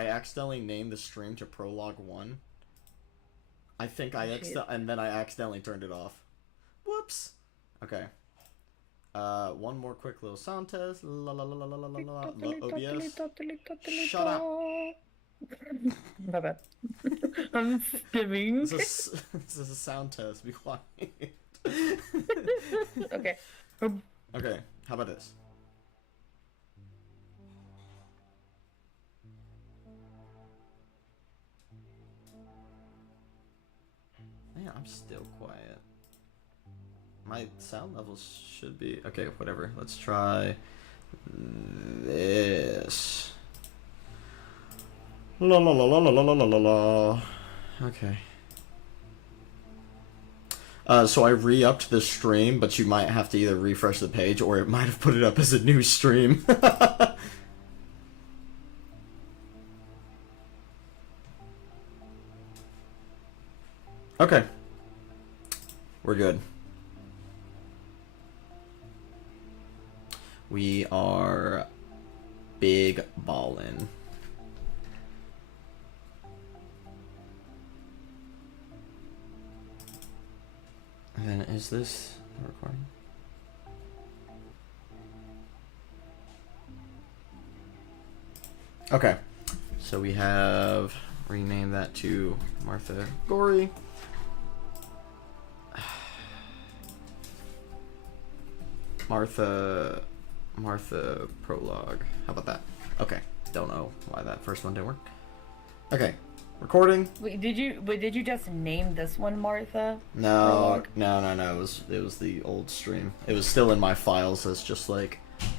I accidentally named the stream to Prologue 1. I think and then I accidentally turned it off. Whoops. Okay. One more quick little sound test. La la la la la la la la. OBS. Shut up. My bad. I'm stimming. This is a sound test. Be quiet. Okay. Okay. How about this? Man, I'm still quiet. My sound levels should be okay. Whatever. Let's try this. La la la la la la la la la. Okay. So I re-upped the stream, but you might have to either refresh the page or it might have put it up as a new stream. Okay. We're good. We are big ballin'. And then is this recording? Okay. So we have renamed that to Martha Gory. Martha Prologue. How about that? Okay. Don't know why that first one didn't work. Okay. Recording. Wait, did you just name this one Martha? No, no. It was the old stream. It was still in my files as just like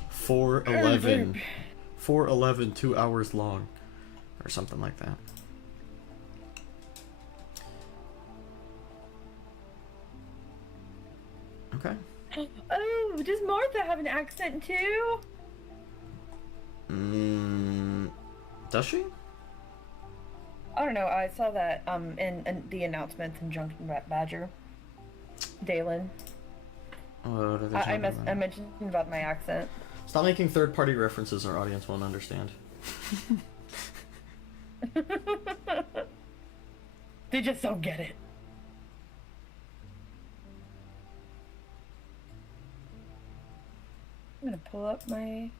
411 2 hours long or something like that. Okay. Oh, does Martha have an accent too? Does she? I don't know. I saw that in the announcements in Junction Badger. Dalen. What are they talking about? I mentioned about my accent. Stop making third-party references our audience won't understand. They just don't get it. I'm gonna pull up my...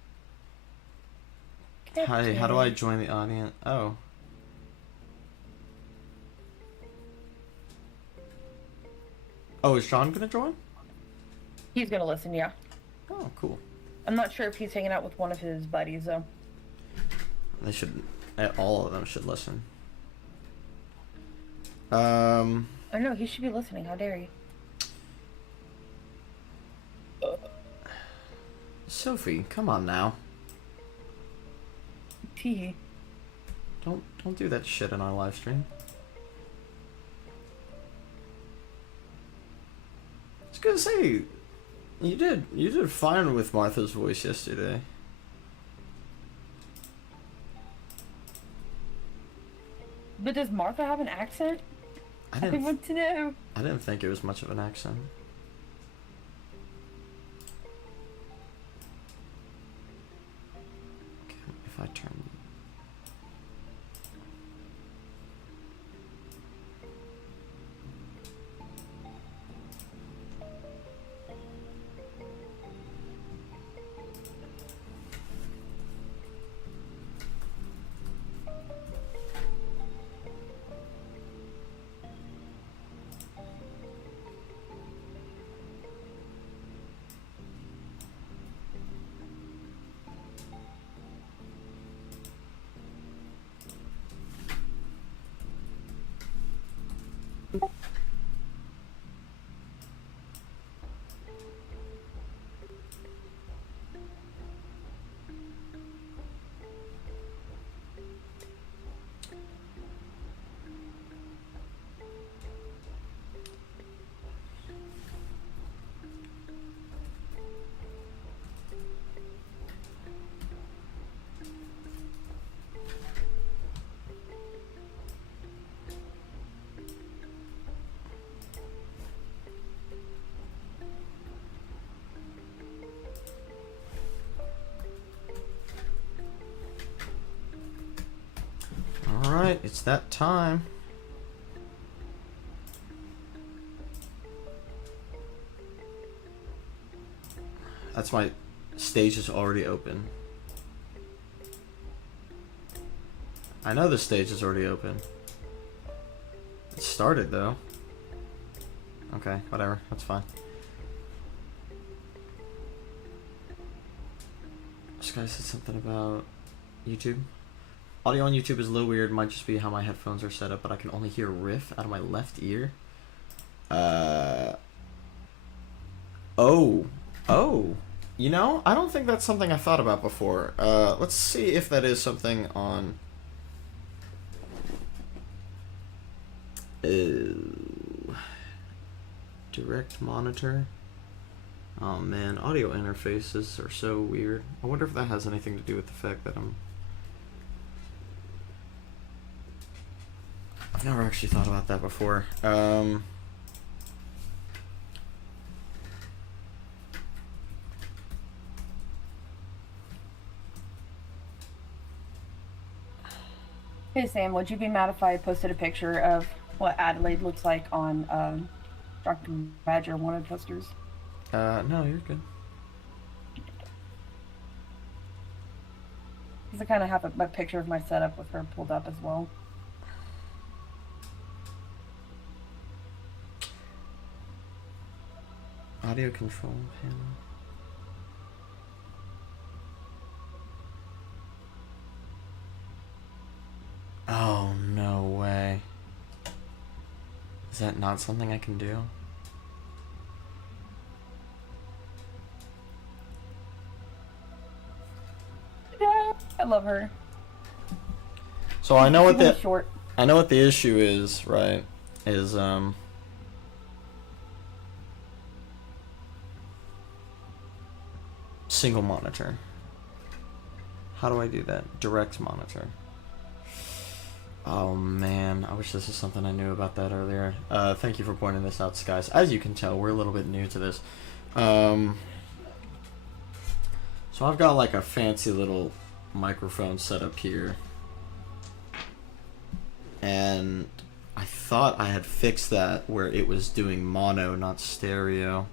Hi, how do I join the audience? Oh. Oh, is Sean gonna join? He's gonna listen, yeah. Oh, cool. I'm not sure if he's hanging out with one of his buddies, though. They should... all of them should listen. Oh no, he should be listening. How dare he? Sophie, come on now. T. Don't do that shit in our live stream. I was gonna say, you did fine with Martha's voice yesterday. But does Martha have an accent? I want to know. I didn't think it was much of an accent. Okay, if I turn... Alright, it's that time. That's my stage is already open. I know the stage is already open. It started though. Okay, whatever, that's fine. This guy said something about YouTube. Audio on YouTube is a little weird. Might just be how my headphones are set up, but I can only hear riff out of my left ear. Oh. You know, I don't think that's something I thought about before. Let's see if that is something on... direct monitor. Oh man, audio interfaces are so weird. I wonder if that has anything to do with the fact that I've never actually thought about that before. Hey Sam, would you be mad if I posted a picture of what Adelaide looks like on Dr. Badger wanted posters? No, you're good. Because I kind of have a picture of my setup with her pulled up as well. Audio control panel. Oh, no way. Is that not something I can do? Yeah, I love her. So I know what the issue is, right? Is single monitor. How do I do that? Direct monitor. Oh man, I wish this was something I knew about that earlier. Thank you for pointing this out, guys. As you can tell, we're a little bit new to this. So I've got like a fancy little microphone set up here. And I thought I had fixed that where it was doing mono, not stereo.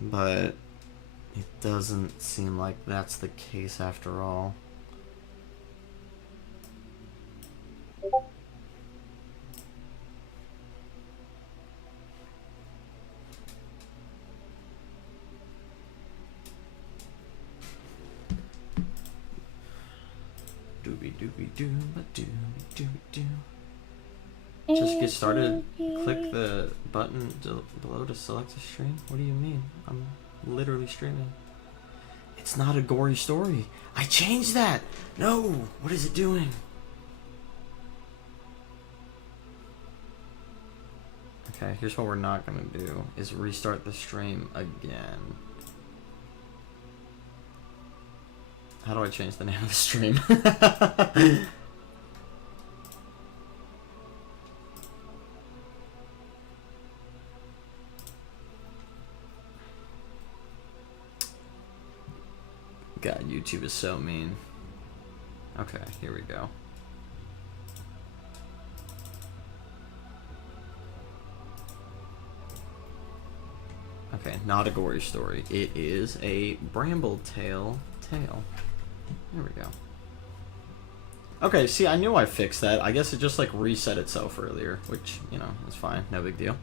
But it doesn't seem like that's the case after all. Just get started. Click the button below to select a stream. What do you mean? I'm literally streaming. It's not a gory story. I changed that. No. What is it doing? Okay, here's what we're not gonna do is restart the stream again. How do I change the name of the stream? God, YouTube is so mean. Okay, here we go. Okay, not a gory story. It is a Brambletail tale. There we go. Okay, see, I knew I fixed that. I guess it just like reset itself earlier, which, you know, is fine. No big deal.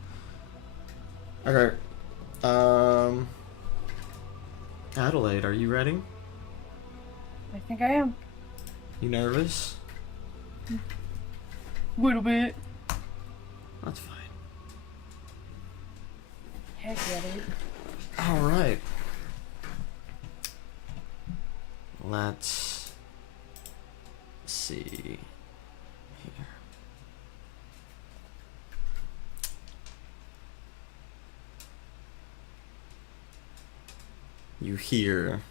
Okay. Adelaide, are you ready? I think I am. You nervous? A little bit. That's fine. Heck yeah, dude. Alright. Let's see here. You hear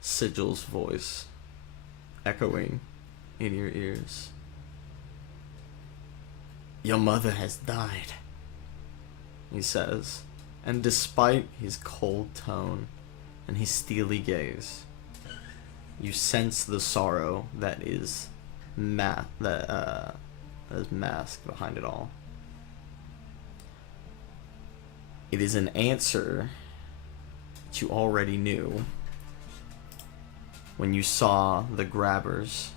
Sigil's voice echoing in your ears. Your mother has died, he says, and despite his cold tone and his steely gaze, you sense the sorrow that is that is masked behind it all. It is an answer that you already knew when you saw the grabbers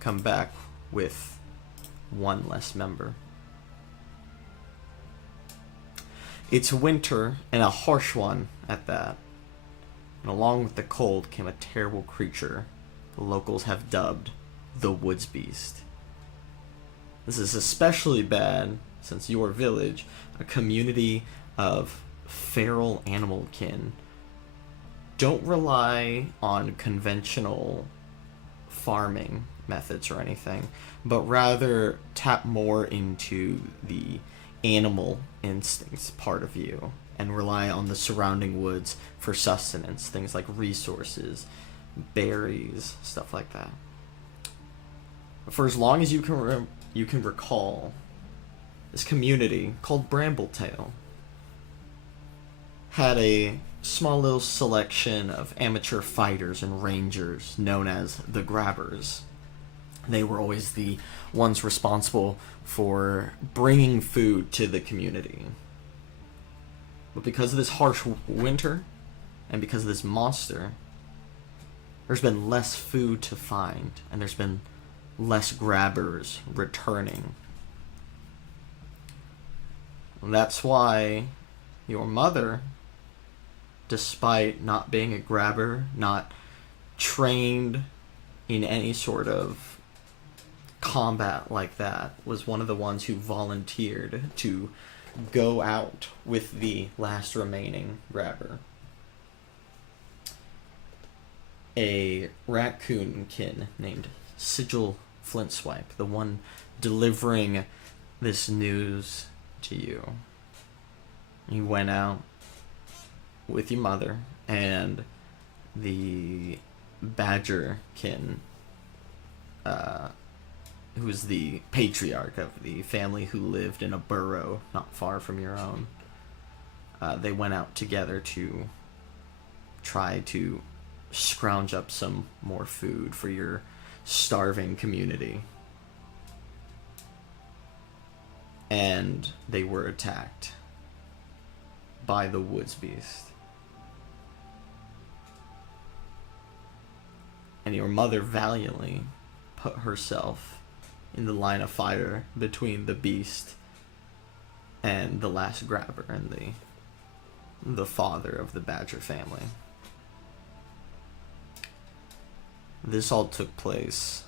come back with one less member. It's winter, and a harsh one at that. And along with the cold came a terrible creature the locals have dubbed the Woods Beast. This is especially bad since your village, a community of feral animal kin, don't rely on conventional farming methods or anything, but rather tap more into the animal instincts part of you and rely on the surrounding woods for sustenance, things like resources, berries, stuff like that. For as long as you can recall, this community called Brambletail had a small little selection of amateur fighters and rangers known as the Grabbers. They were always the ones responsible for bringing food to the community. But because of this harsh winter, and because of this monster, there's been less food to find, and there's been less grabbers returning. And that's why your mother, despite not being a grabber, not trained in any sort of combat like that, was one of the ones who volunteered to go out with the last remaining grabber. A raccoon-kin named Sigil Flintswipe, the one delivering this news to you. He went out with your mother and the badger-kin, who was the patriarch of the family who lived in a burrow not far from your own. They went out together to try to scrounge up some more food for your starving community. And they were attacked by the Woods Beast. And your mother valiantly put herself in the line of fire between the beast and the last grabber and the father of the Badger family. This all took place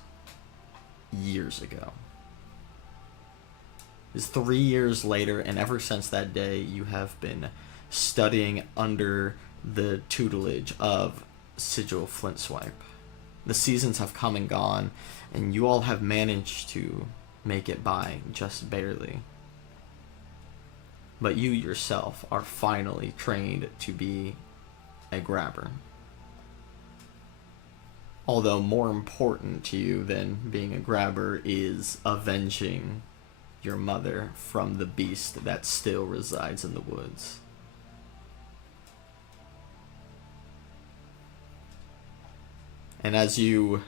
years ago. It's 3 years later, and ever since that day, you have been studying under the tutelage of Sigil Flintswipe. The seasons have come and gone, and you all have managed to make it by just barely. But you yourself are finally trained to be a grabber. Although more important to you than being a grabber is avenging your mother from the beast that still resides in the woods. And as you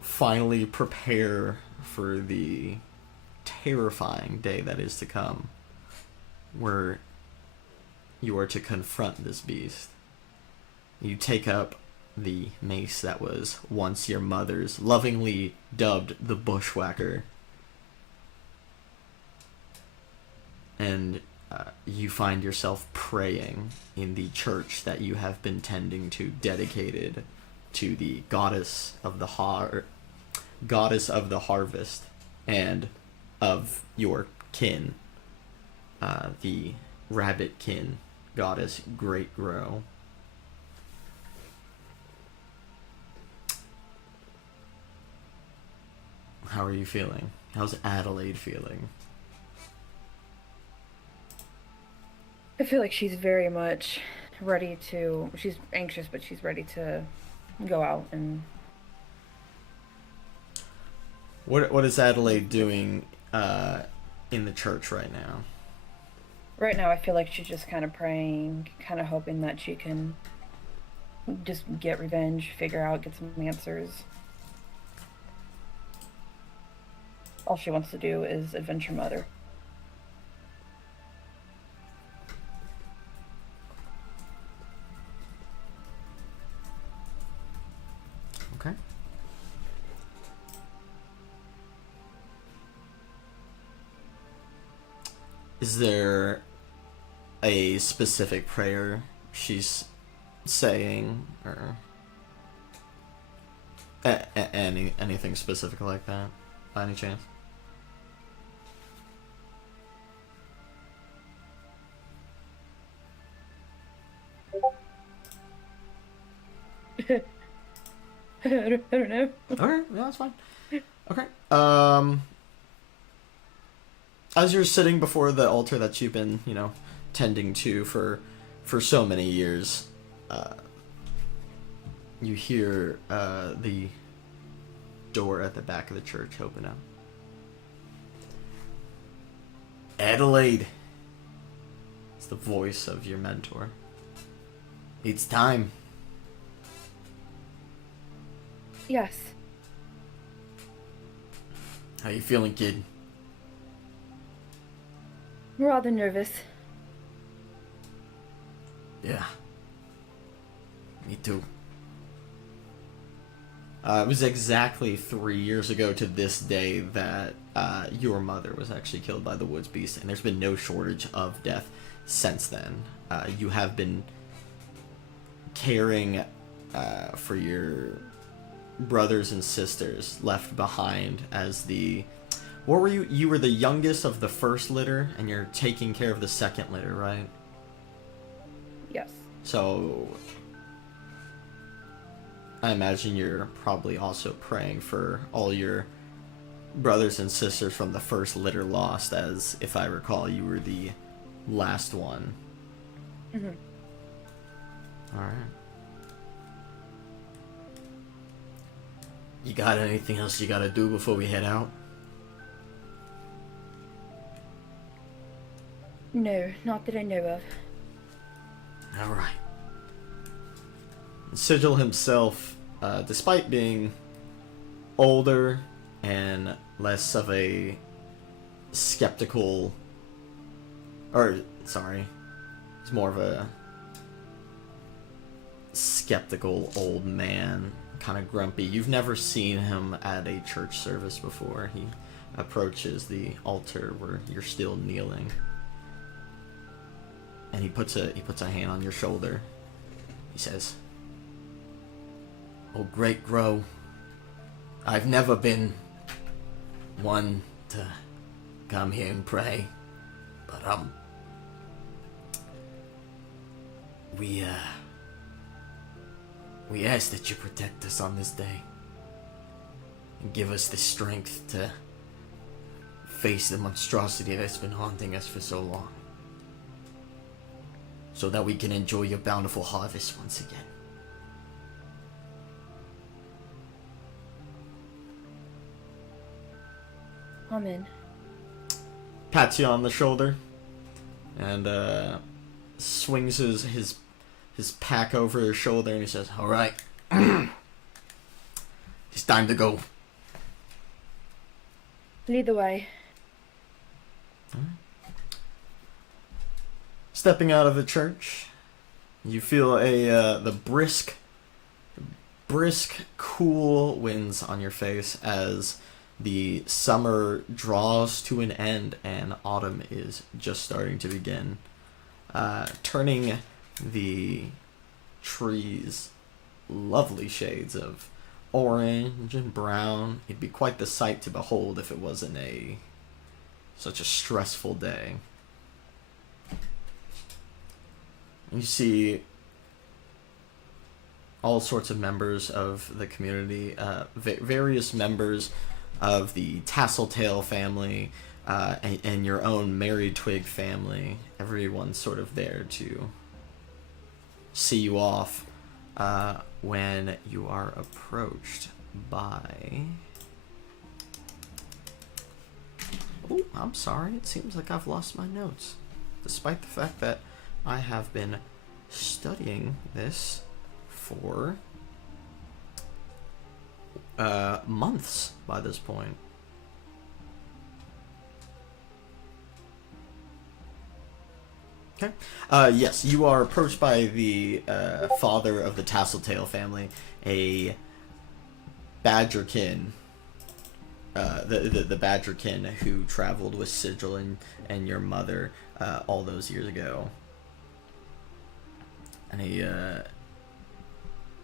finally prepare for the terrifying day that is to come, where you are to confront this beast, you take up the mace that was once your mother's, lovingly dubbed the Bushwhacker, and you find yourself praying in the church that you have been tending to, dedicated to the goddess of the harvest and of your kin, the rabbit kin goddess Great Grow. How are you feeling? How's Adelaide feeling? I feel like she's very much ready to... She's anxious, but she's ready to go out and... What is Adelaide doing in the church right now? Right now, I feel like she's just kind of praying, kind of hoping that she can Just get revenge, figure out, get some answers. All she wants to do is adventure mother. Okay. Is there a specific prayer she's saying, or anything specific like that, by any chance? I don't know. Alright, yeah, that's fine. Okay. As you're sitting before the altar that you've been, tending to for so many years, you hear the door at the back of the church open up. Adelaide. It's the voice of your mentor. It's time. Yes. How you feeling, kid? Rather nervous. Yeah. Me too. It was exactly 3 years ago to this day that your mother was actually killed by the woods beast, and there's been no shortage of death since then. You have been caring for your brothers and sisters left behind as the... What were you? You were the youngest of the first litter, and you're taking care of the second litter, right? Yes. So I imagine you're probably also praying for all your brothers and sisters from the first litter lost, as, if I recall, you were the last one. Mm-hmm. Alright. You got anything else you gotta do before we head out? No, not that I know of. Alright. Sigil himself, despite being older and less of a skeptical... he's more of a skeptical old man, kind of grumpy. You've never seen him at a church service before. He approaches the altar where you're still kneeling. And he puts a hand on your shoulder. He says, "Oh, great Grow, I've never been one to come here and pray, but we ask that you protect us on this day and give us the strength to face the monstrosity that's been haunting us for so long, so that we can enjoy your bountiful harvest once again." Amen. Pats you on the shoulder and swings his pack over his shoulder, and he says, "Alright, it's time to go." Lead the way. Stepping out of the church, you feel the brisk, cool winds on your face as the summer draws to an end and autumn is just starting to begin, turning the trees lovely shades of orange and brown. It'd be quite the sight to behold if it wasn't such a stressful day. You see all sorts of members of the community, various members of the Tasseltail family, and your own Mary Twig family. Everyone's sort of there to see you off when you are approached by... Oh, I'm sorry. It seems like I've lost my notes, despite the fact that I have been studying this for months by this point. Okay. Yes, you are approached by the father of the Tasseltail family, a badgerkin. The badgerkin who traveled with Sigil and your mother all those years ago. And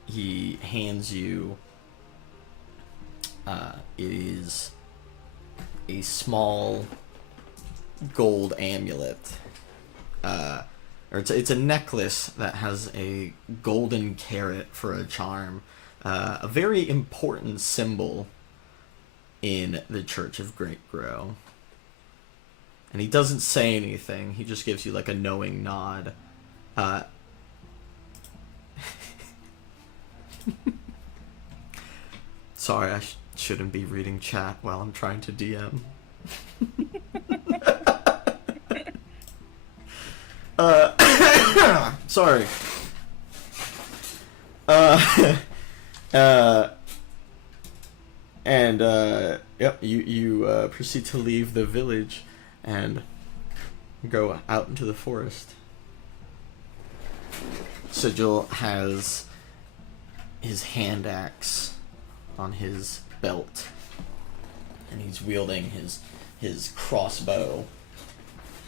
he hands you it is a small gold amulet. Or it's a necklace that has a golden carrot for a charm. A very important symbol in the Church of Great Grow. And he doesn't say anything. He just gives you like a knowing nod. Sorry, I shouldn't be reading chat while I'm trying to DM. Sorry. Yep, you proceed to leave the village and go out into the forest. Sigil has his hand axe on his belt, and he's wielding his crossbow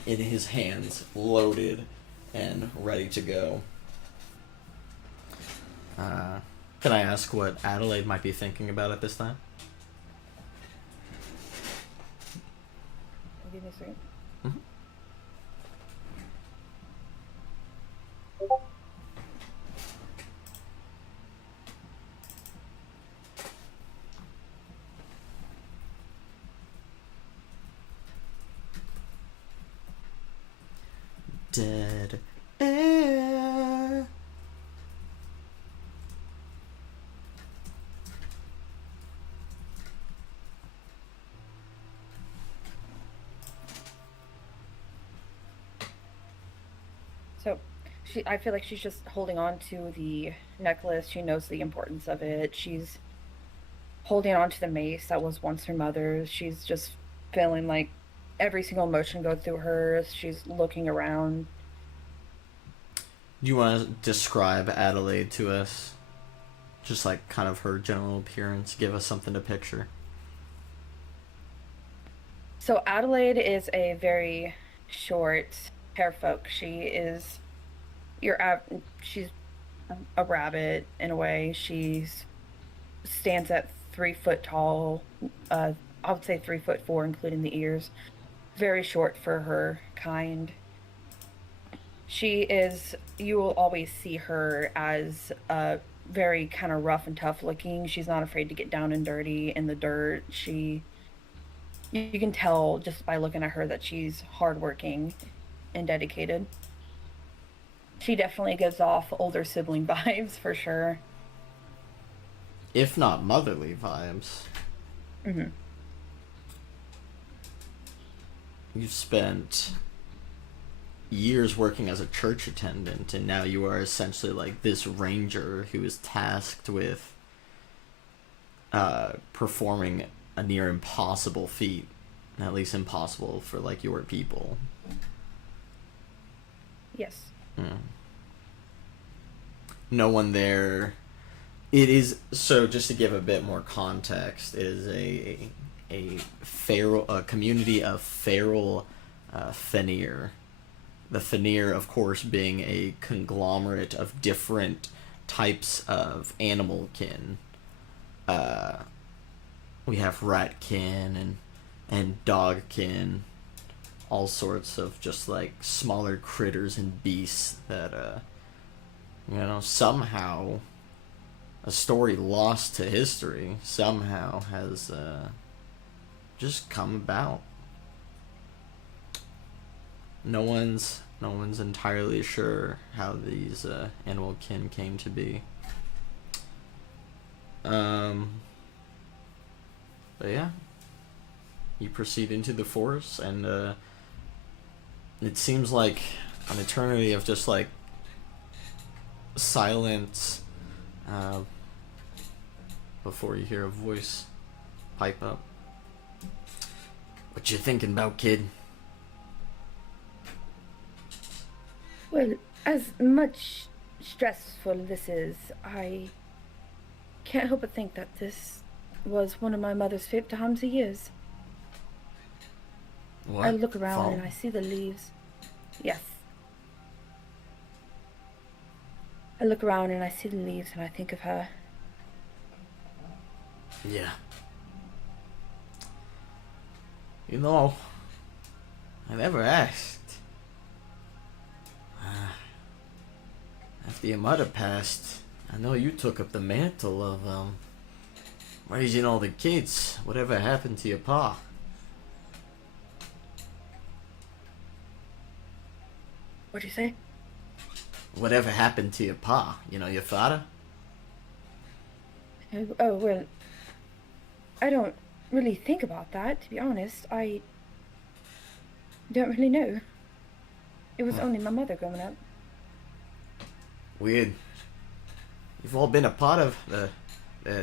in his hands, loaded and ready to go. Can I ask what Adelaide might be thinking about at this time? Give me a second. Mm-hmm. Dead air. So, I feel like she's just holding on to the necklace. She knows the importance of it. She's holding on to the mace that was once her mother's. She's just feeling like every single emotion go through her. She's looking around. Do you want to describe Adelaide to us? Just like kind of her general appearance. Give us something to picture. So Adelaide is a very short hair folk. She's a rabbit in a way. She's stands at 3 foot tall. I would say 3'4", including the ears. Very short for her kind. You will always see her as very kind of rough and tough looking. She's not afraid to get down and dirty in the dirt. You can tell just by looking at her that she's hardworking and dedicated. She definitely gives off older sibling vibes for sure. If not motherly vibes. Mm-hmm. You've spent years working as a church attendant, and now you are essentially like this ranger who is tasked with performing a near impossible feat, at least impossible for like your people. Yes. No one there. It is so. Just to give a bit more context, it is a community of feral Fenir. The Fenir, of course, being a conglomerate of different types of animal kin. We have ratkin and dogkin, all sorts of just like smaller critters and beasts that somehow a story lost to history somehow has just come about. No one's entirely sure how these animal kin came to be. But yeah, you proceed into the forest, and it seems like an eternity of just like silence before you hear a voice pipe up. What you thinking about, kid? Well, as much stressful this is, I can't help but think that this was one of my mother's favorite times of years. What? I look around Fall? and I see the leaves. Yes. I look around and I see the leaves and I think of her. Yeah. You know, I never asked. After your mother passed, I know you took up the mantle of, raising all the kids. Whatever happened to your pa? What'd you say? Whatever happened to your pa? You know, your father? Oh, well, I don't really think about that, to be honest. I don't really know. It was only my mother growing up. Weird. You've all been a part of the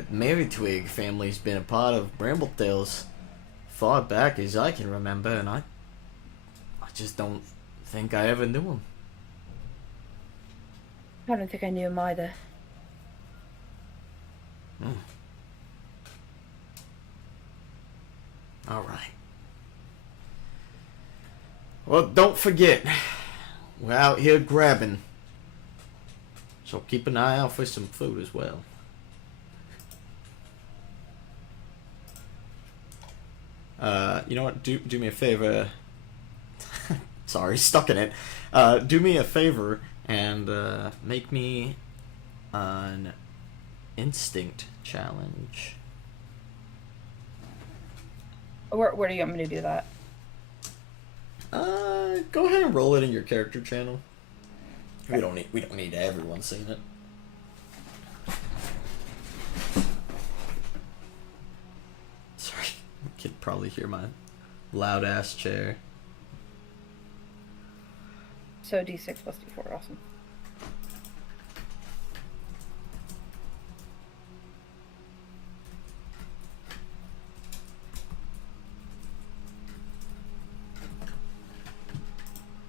Mary Twig family's been a part of Brambletail's far back as I can remember, and I just don't think I ever knew him. I don't think I knew him either. Alright. Well, don't forget, we're out here grabbing. So keep an eye out for some food as well. You know what? Do me a favor. Sorry, stuck in it. Do me a favor and make me an instinct challenge. Where do you want me to do that? Go ahead and roll it in your character channel. We don't need everyone seeing it. Sorry, you could probably hear my loud ass chair. So D6 plus D4, awesome.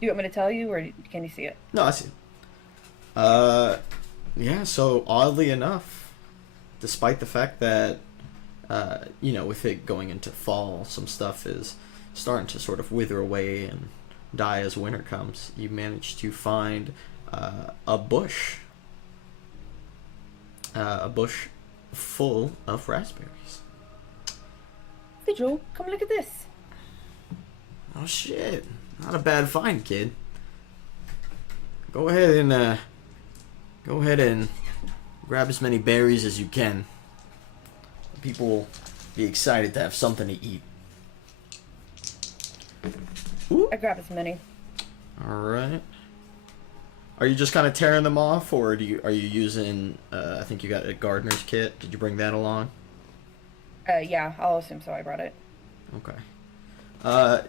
Do you want me to tell you, or can you see it? No, I see it. Yeah, so oddly enough, despite the fact that, you know, with it going into fall, some stuff is starting to sort of wither away and die as winter comes, you manage to find a bush full of raspberries. Hey, Joel, come look at this. Oh shit, not a bad find, kid. Go ahead and grab as many berries as you can. People will be excited to have something to eat. Ooh. I grab as many. All right. Are you just kind of tearing them off, or are you using? I think you got a gardener's kit. Did you bring that along? Yeah, I'll assume so. I brought it. Okay.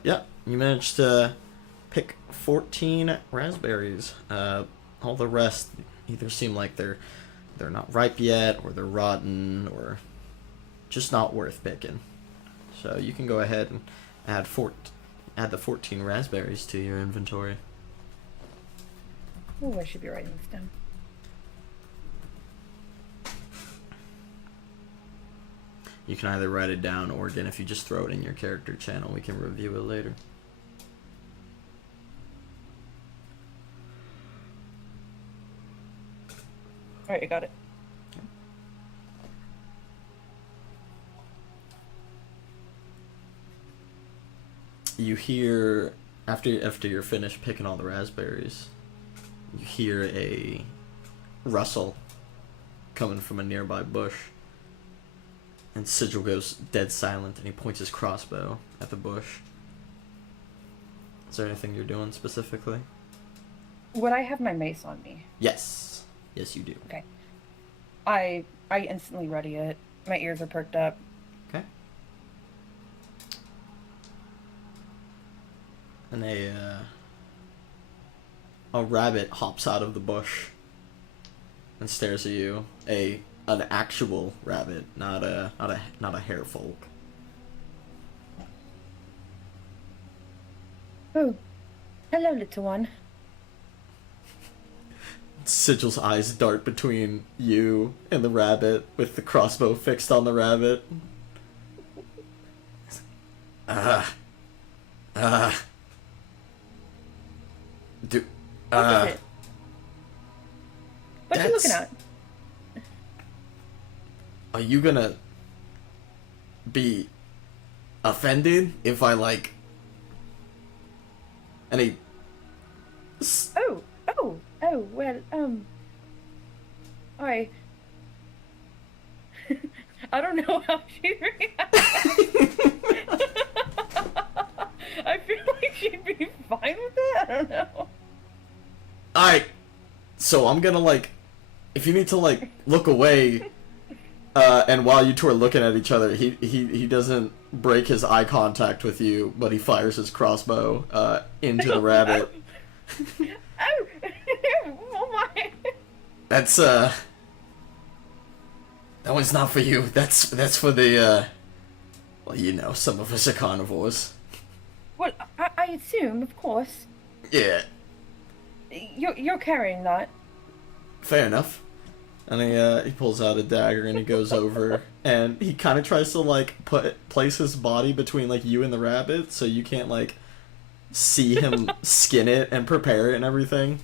Yeah, you managed to pick 14 raspberries. All the rest either seem like they're not ripe yet, or they're rotten, or just not worth picking. So you can go ahead and add the 14 raspberries to your inventory. Oh, I should be writing this down. You can either write it down, or again, if you just throw it in your character channel, we can review it later. Alright, I got it. You hear, after you're finished picking all the raspberries, you hear a rustle coming from a nearby bush. And Sigil goes dead silent, and he points his crossbow at the bush. Is there anything you're doing specifically? Would I have my mace on me? Yes. Yes, you do. Okay. I instantly ready it. My ears are perked up. Okay. And a rabbit hops out of the bush and stares at you. An actual rabbit, not a hair folk. Oh, hello, little one. Sigil's eyes dart between you and the rabbit, with the crossbow fixed on the rabbit. Do, What is it? What you looking at? Are you gonna be offended if I, like, any... Oh, well, I don't know how she reacts. I feel like she'd be fine with it. I don't know. Alright, so I'm gonna, like, if you need to, like, look away, and while you two are looking at each other, he doesn't break his eye contact with you, but he fires his crossbow, into the rabbit. Oh my. That's, that one's not for you. That's for the, well, you know, some of us are carnivores. Well, I assume, of course. Yeah. You're carrying that. Fair enough. And he pulls out a dagger and he goes over and he kind of tries to, like, place his body between, like, you and the rabbit so you can't, like, see him skin it and prepare it and everything.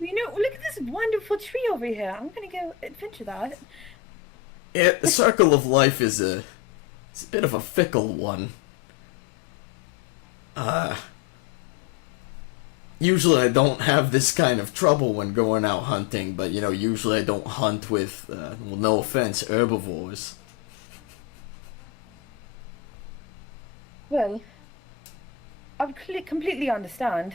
You know, look at this wonderful tree over here. I'm gonna go adventure that. Yeah, the circle of life is it's a bit of a fickle one. Usually I don't have this kind of trouble when going out hunting, but, you know, usually I don't hunt with, well, no offense, herbivores. Well, I completely understand.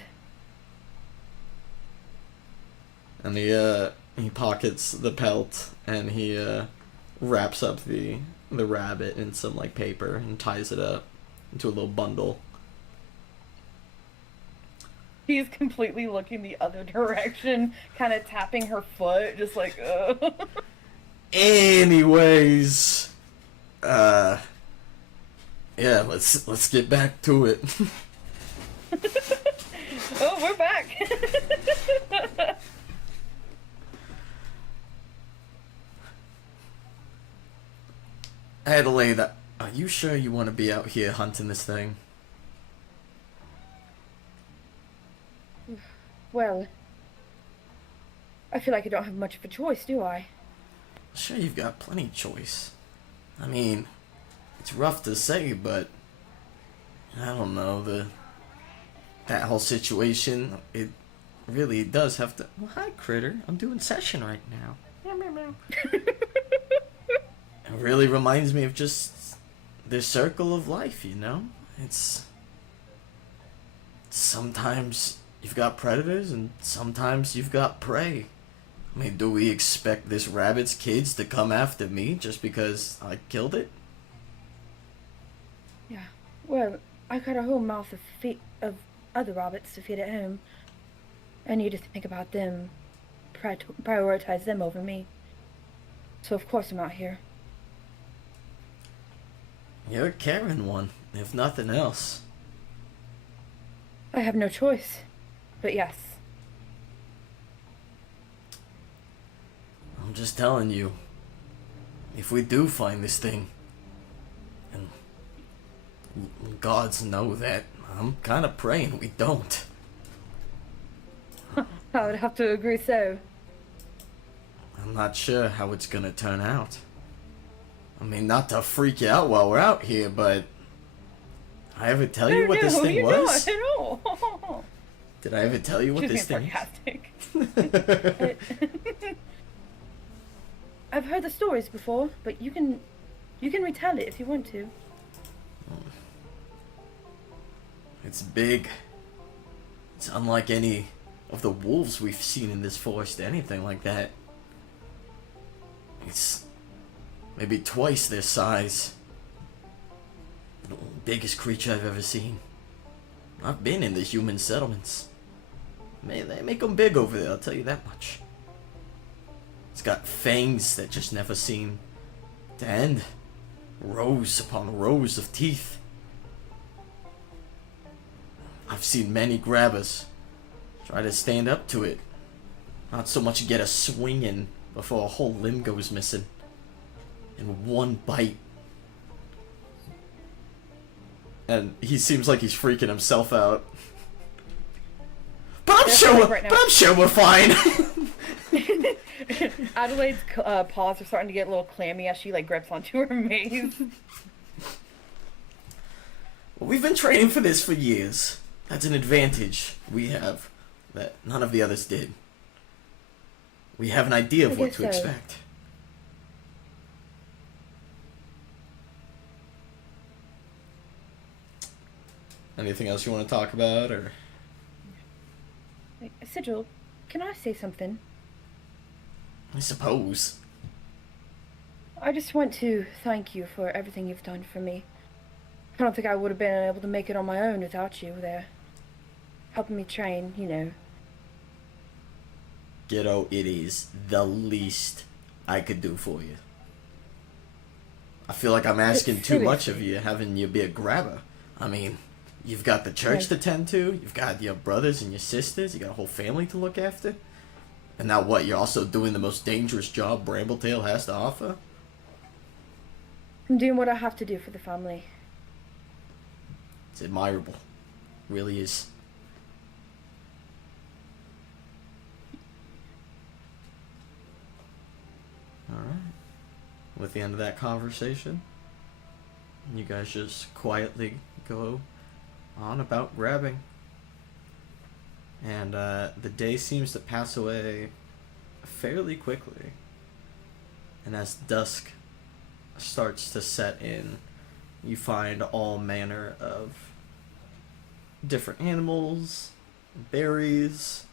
And he pockets the pelt and he wraps up the rabbit in some, like, paper and ties it up into a little bundle. He's completely looking the other direction, kind of tapping her foot, just like, Anyways, yeah, let's get back to it. Oh, we're back. Adelaide, are you sure you want to be out here hunting this thing? Well, I feel like I don't have much of a choice, do I? Sure, you've got plenty of choice. I mean, it's rough to say, but I don't know, that whole situation, it really does have to... Well, hi, Critter. I'm doing session right now. Meow, meow, meow. It really reminds me of just the circle of life, you know? It's... Sometimes you've got predators, and sometimes you've got prey. I mean, do we expect this rabbit's kids to come after me just because I killed it? Yeah. Well, I got a whole mouth of other rabbits to feed at home. I need to think about them, prioritize them over me. So of course I'm out here. You're a caring one, if nothing else. I have no choice, but yes. I'm just telling you, if we do find this thing, and gods know that, I'm kind of praying we don't. I would have to agree so. I'm not sure how it's gonna turn out. I mean, not to freak you out while we're out here, but... I ever tell you what this thing was? Not at all. Did I ever tell you what this thing is? I've heard the stories before, but you can retell it if you want to. It's big. It's unlike any of the wolves we've seen in this forest, anything like that. It's maybe twice their size. The biggest creature I've ever seen. I've been in the human settlements. They make them big over there, I'll tell you that much. got fangs that just never seem to end. Rows upon rows of teeth. I've seen many grabbers try to stand up to it. Not so much get a swing in before a whole limb goes missing. In one bite. And he seems like he's freaking himself out. But I'm sure we're fine. Adelaide's paws are starting to get a little clammy as she like grips onto her mace. Well, we've been training for this for years. That's an advantage we have that none of the others did. We have an idea of what to expect. Anything else you want to talk about, or? Sigil, can I say something? I suppose. I just want to thank you for everything you've done for me. I don't think I would have been able to make it on my own without you there. Helping me train, you know. Kiddo, it is the least I could do for you. I feel like I'm asking too much of you, having you be a grabber. I mean, you've got the church to tend to, you've got your brothers and your sisters, you got a whole family to look after. And now what, you're also doing the most dangerous job Brambletail has to offer? I'm doing what I have to do for the family. It's admirable. Really is. Alright. With the end of that conversation, you guys just quietly go on about grabbing. And the day seems to pass away fairly quickly. And as dusk starts to set in, you find all manner of different animals, berries,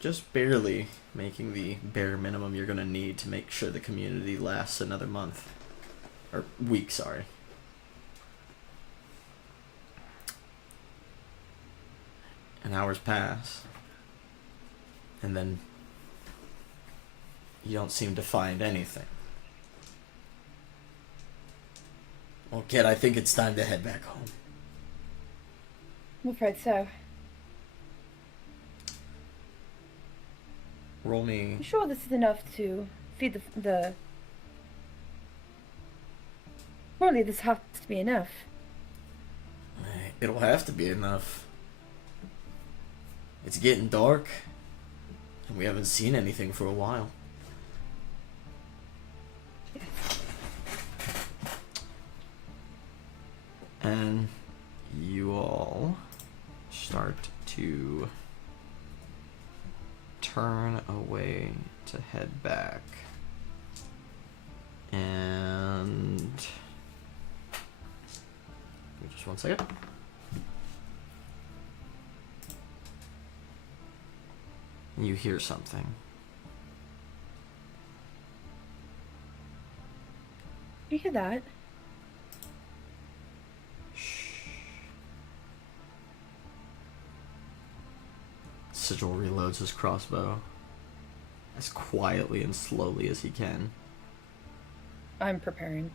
just barely making the bare minimum you're gonna need to make sure the community lasts another month. Or week, sorry. And hours pass. And then you don't seem to find anything. Well, kid, I think it's time to head back home. I'm afraid so. Roll me. I'm sure this is enough to feed the... Surely this has to be enough. It'll have to be enough. It's getting dark, and we haven't seen anything for a while. Yes. And you all start to turn away to head back. And give me just 1 second. You hear something. You hear that? Sigil reloads his crossbow as quietly and slowly as he can. I'm preparing.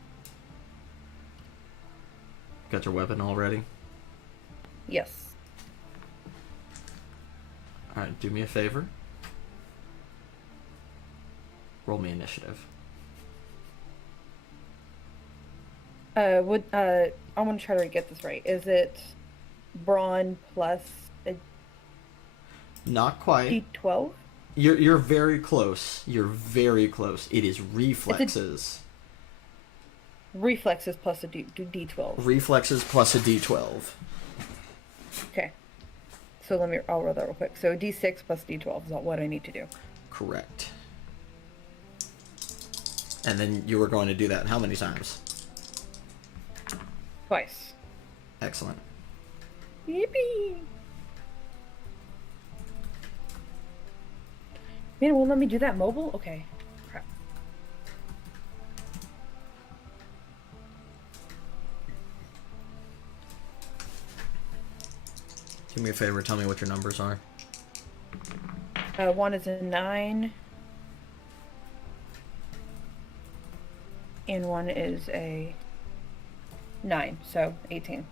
Got your weapon all ready? Yes. Alright, do me a favor. Roll me initiative. I want to try to get this right. Is it brawn plus a Not quite. D12? You're very close. You're very close. It is reflexes. Reflexes plus a D12. Reflexes plus a D12. Okay. So I'll roll that real quick. So D6 plus D12 is what I need to do. Correct. And then you were going to do that how many times? Twice. Excellent. Yippee! Man, it won't let me do that mobile? Okay. Crap. Do me a favor, tell me what your numbers are. 1 is a 9. and one is a 9, so 18.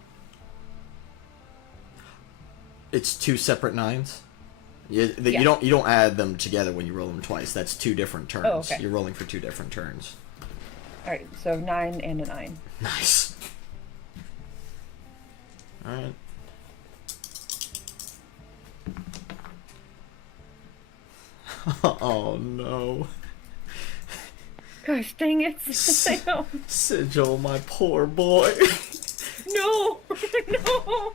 It's 2 separate 9s? You Yeah. you don't add them together when you roll them twice. That's 2 different turns. Oh, okay. You're rolling for 2 different turns. Alright, so 9 and a 9. Nice. Alright. Oh no. Gosh dang it. Sigil, my poor boy. No! No!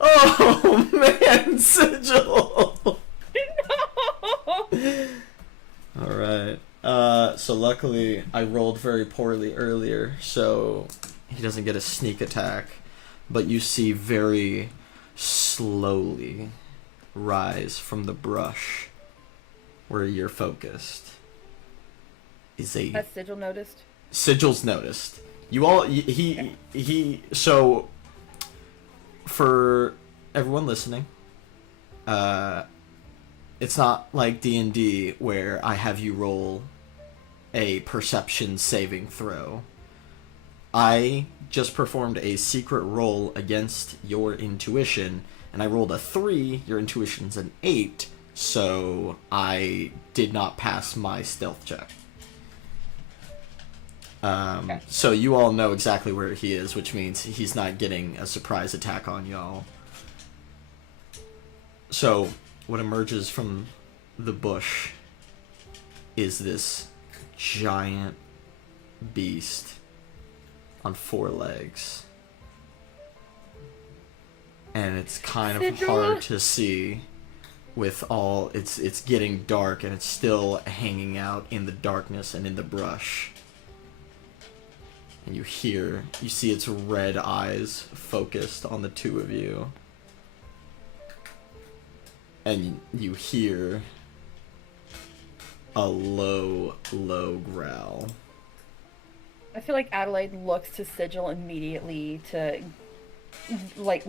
Oh man, Sigil! No! Alright. So luckily I rolled very poorly earlier, so he doesn't get a sneak attack. But you see very slowly rise from the brush where you're focused is a... Has Sigil noticed? Sigil's noticed. You all... So, for everyone listening, it's not like D&D where I have you roll a perception saving throw. I just performed a secret roll against your intuition, and I rolled a 3, your intuition's an 8, so I did not pass my stealth check. Okay. So you all know exactly where he is, which means he's not getting a surprise attack on y'all. So, what emerges from the bush is this giant beast on 4 legs. And it's kind of hard to see with all... It's getting dark, and it's still hanging out in the darkness and in the brush. And you see its red eyes focused on the two of you. And you hear a low, low growl. I feel like Adelaide looks to Sigil immediately to, like,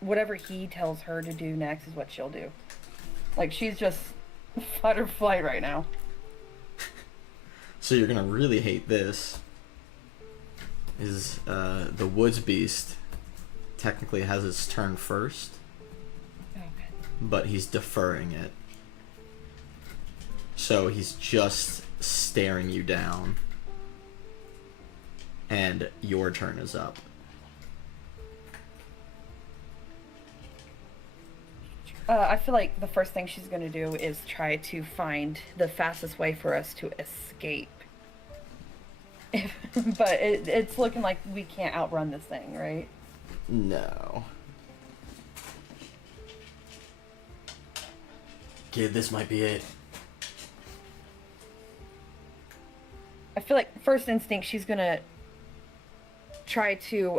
whatever he tells her to do next is what she'll do. Like, she's just fight or flight right now. So you're gonna really hate this. Is the woods beast technically has its turn first, Okay. but he's deferring it. So he's just staring you down. And your turn is up. I feel like the first thing she's gonna do is try to find the fastest way for us to escape. But it's looking like we can't outrun this thing, right? No. Kid, this might be it. I feel like first instinct she's gonna try to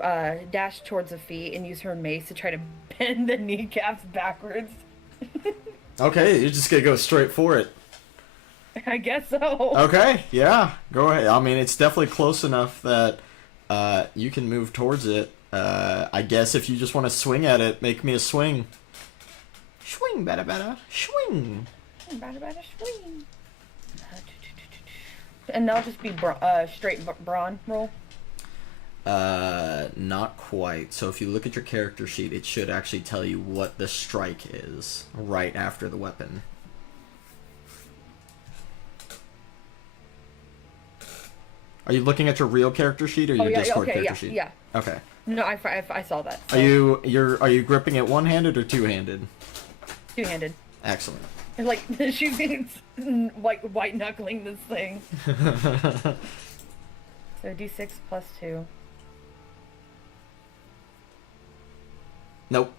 dash towards the feet and use her mace to try to bend the kneecaps backwards. Okay, you're just gonna go straight for it. I guess so. Okay, yeah, go ahead. I mean, it's definitely close enough that you can move towards it. I guess if you just want to swing at it, make me a swing. Swing, better, swing. Better, swing. And that'll just be straight brawn roll. Not quite. So if you look at your character sheet, it should actually tell you what the strike is right after the weapon. Are you looking at your real character sheet or your Discord character sheet? Yeah. Okay. No, I saw that. So. Are you gripping it one-handed or two-handed? Two-handed. Excellent. Like she's like white knuckling this thing. So D6 plus 2. Nope.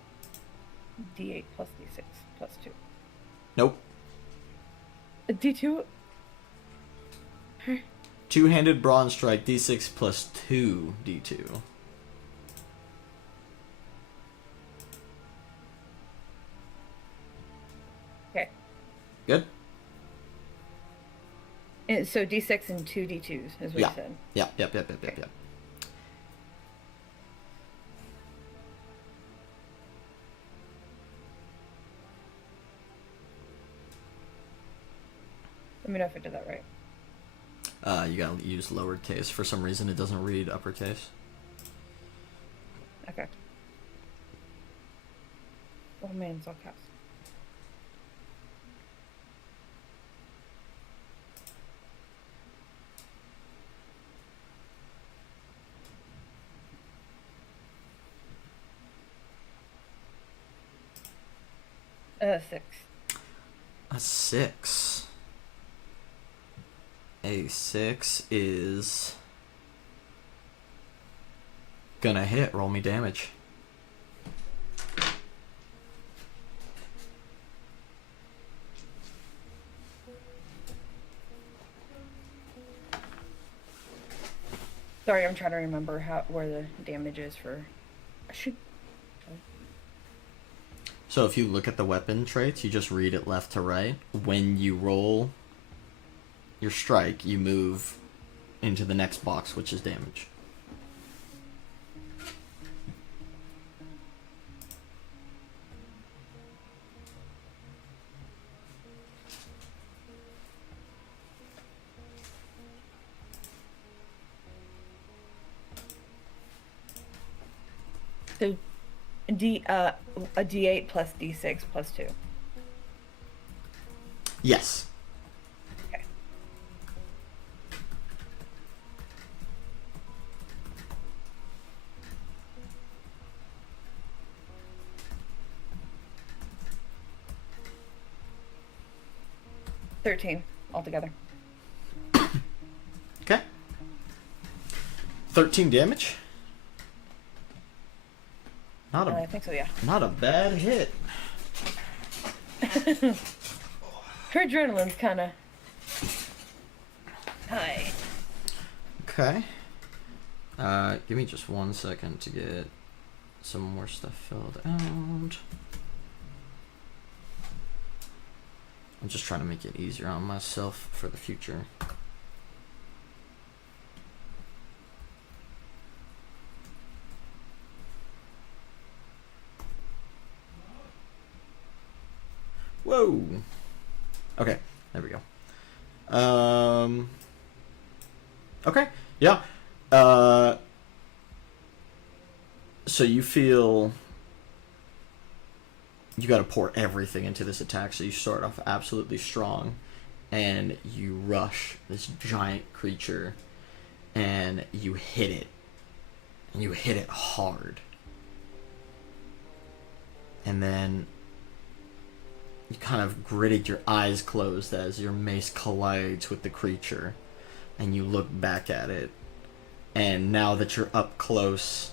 D8 plus D6 plus 2. Nope. A D2. Two-handed bronze strike, D6 plus 2 D2. Okay. Good? And so D6 and 2 D2s is what you said. Yeah, yep. Let me know if I did that right. You gotta use lowercase. For some reason, it doesn't read uppercase. Okay. Oh man, it's all caps. Six. A 6. A 6 is gonna hit. Roll me damage. Sorry, I'm trying to remember where the damage is for. I should. So if you look at the weapon traits, you just read it left to right. When you roll your strike, you move into the next box, which is damage. So, a D8 plus D6 plus 2. Yes. Okay. $13 altogether. Okay. 13 damage. I think so, yeah. Not a bad hit. Her adrenaline's kind of high. Okay. Give me just 1 second to get some more stuff filled out. I'm just trying to make it easier on myself for the future. Whoa. Okay, there we go. Okay, yeah. So you feel you got to pour everything into this attack. So you start off absolutely strong, and you rush this giant creature, and you hit it, and you hit it hard, and then you kind of gritted your eyes closed as your mace collides with the creature, and you look back at it, and now that you're up close,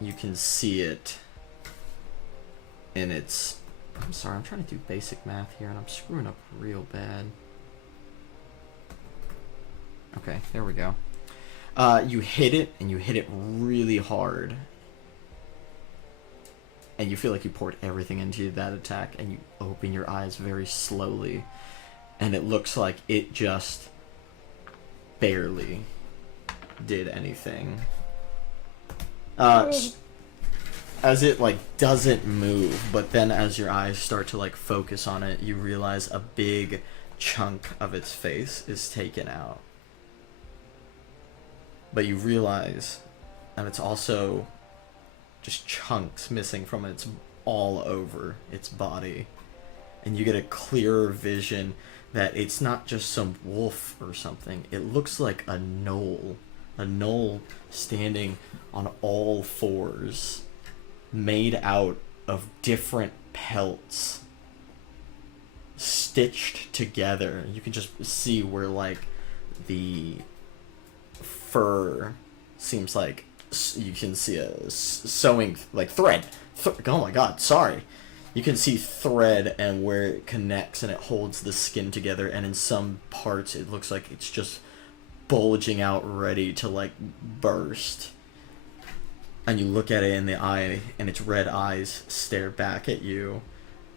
you can see it in its... I'm sorry, I'm trying to do basic math here, and I'm screwing up real bad. Okay, there we go. You hit it, and you hit it really hard. And you feel like you poured everything into that attack, and you open your eyes very slowly, and it looks like it just barely did anything. As it like doesn't move, but then as your eyes start to like focus on it, you realize a big chunk of its face is taken out. But you realize, and it's also just chunks missing from it. It's all over its body, and you get a clearer vision that it's not just some wolf or something. It looks like a knoll standing on all fours, made out of different pelts stitched together. You can just see where like the fur seems like you can see a sewing like thread. Oh my god, sorry. You can see thread and where it connects and it holds the skin together, and in some parts it looks like it's just bulging out ready to like burst. And you look at it in the eye, and its red eyes stare back at you,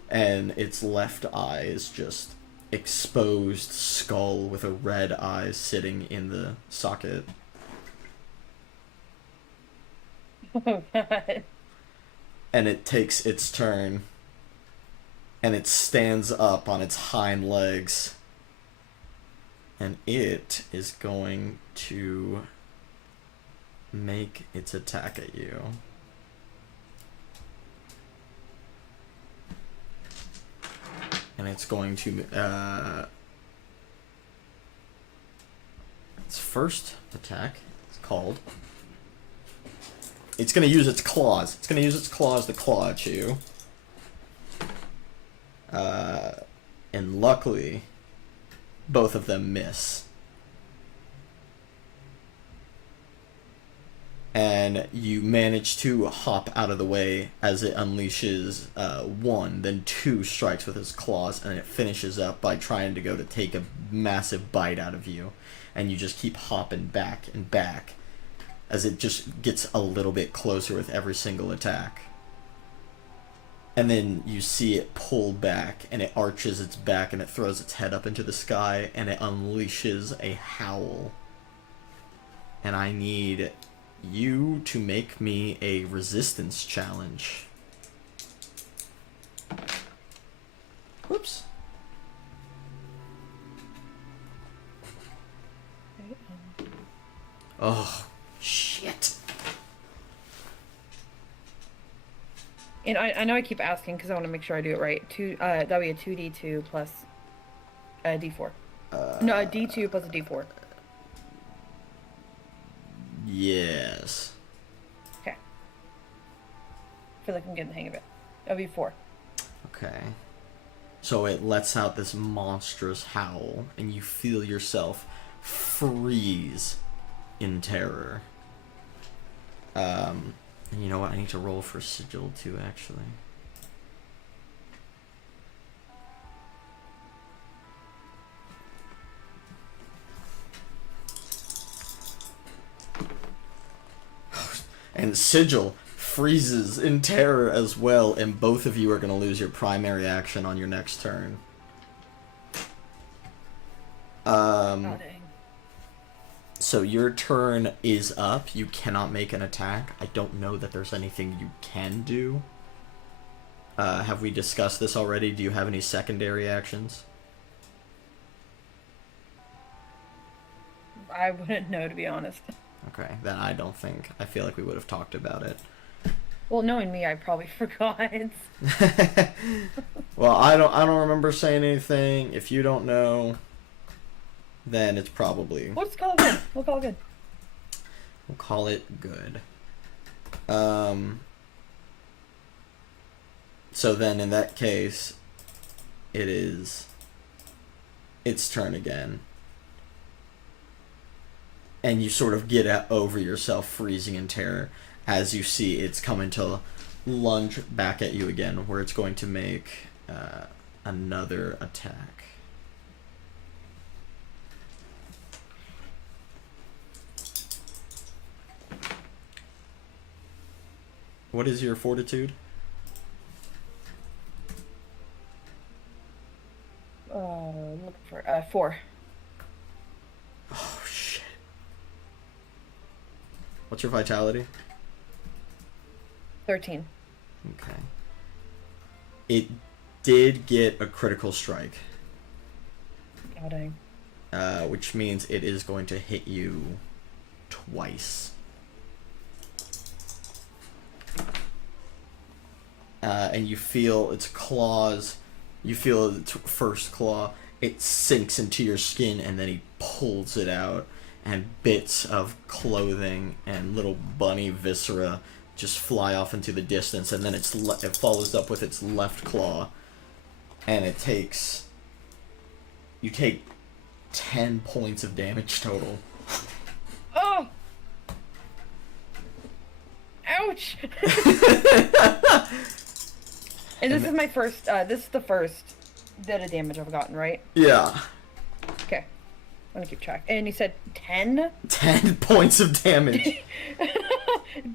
and its left eye is just exposed skull with a red eye sitting in the socket. Oh god. And it takes its turn, and it stands up on its hind legs, And it is going to make its attack at you. And it's going to, its first attack, it's called, it's going to use its claws. It's going to use its claws to claw at you. And luckily, both of them miss. And you manage to hop out of the way as it unleashes 1, then 2 strikes with its claws, and it finishes up by trying to go to take a massive bite out of you. And you just keep hopping back and back as it just gets a little bit closer with every single attack. And then you see it pull back, and it arches its back, and it throws its head up into the sky, and it unleashes a howl. And I need you to make me a resistance challenge. Whoops. Oh, shit. And I know I keep asking because I want to make sure I do it right. That'll be a 2d2 plus a d4. No, a d2 plus a d4. Yes. Okay. I feel like I'm getting the hang of it. That'll be 4. Okay. So it lets out this monstrous howl, and you feel yourself freeze in terror. And you know what? I need to roll for sigil too, actually. And sigil freezes in terror as well, and both of you are going to lose your primary action on your next turn. Oh, dang. So your turn is up. You cannot make an attack. I don't know that there's anything you can do. Have we discussed this already? Do you have any secondary actions? I wouldn't know, to be honest. Okay, then I don't think. I feel like we would have talked about it. Well, knowing me, I probably forgot. Well, I don't remember saying anything. If you don't know, then it's probably... We'll just call it good. We'll call it good. We'll call it good. So then in that case, it is its turn again. And you sort of get over yourself freezing in terror as you see it's coming to lunge back at you again, where it's going to make another attack. What is your fortitude? Looking for 4. Oh shit. What's your vitality? 13. Okay. It did get a critical strike. Oh, dang. Which means it is going to hit you twice. And you feel its claws, you feel its first claw, it sinks into your skin, and then he pulls it out, and bits of clothing and little bunny viscera just fly off into the distance, and then it follows up with its left claw, and you take 10 points of damage total. Oh! Ouch! And this is my first, this is the first bit of damage I've gotten, right? Yeah. Okay. I'm gonna keep track. And you said 10? 10 points of damage.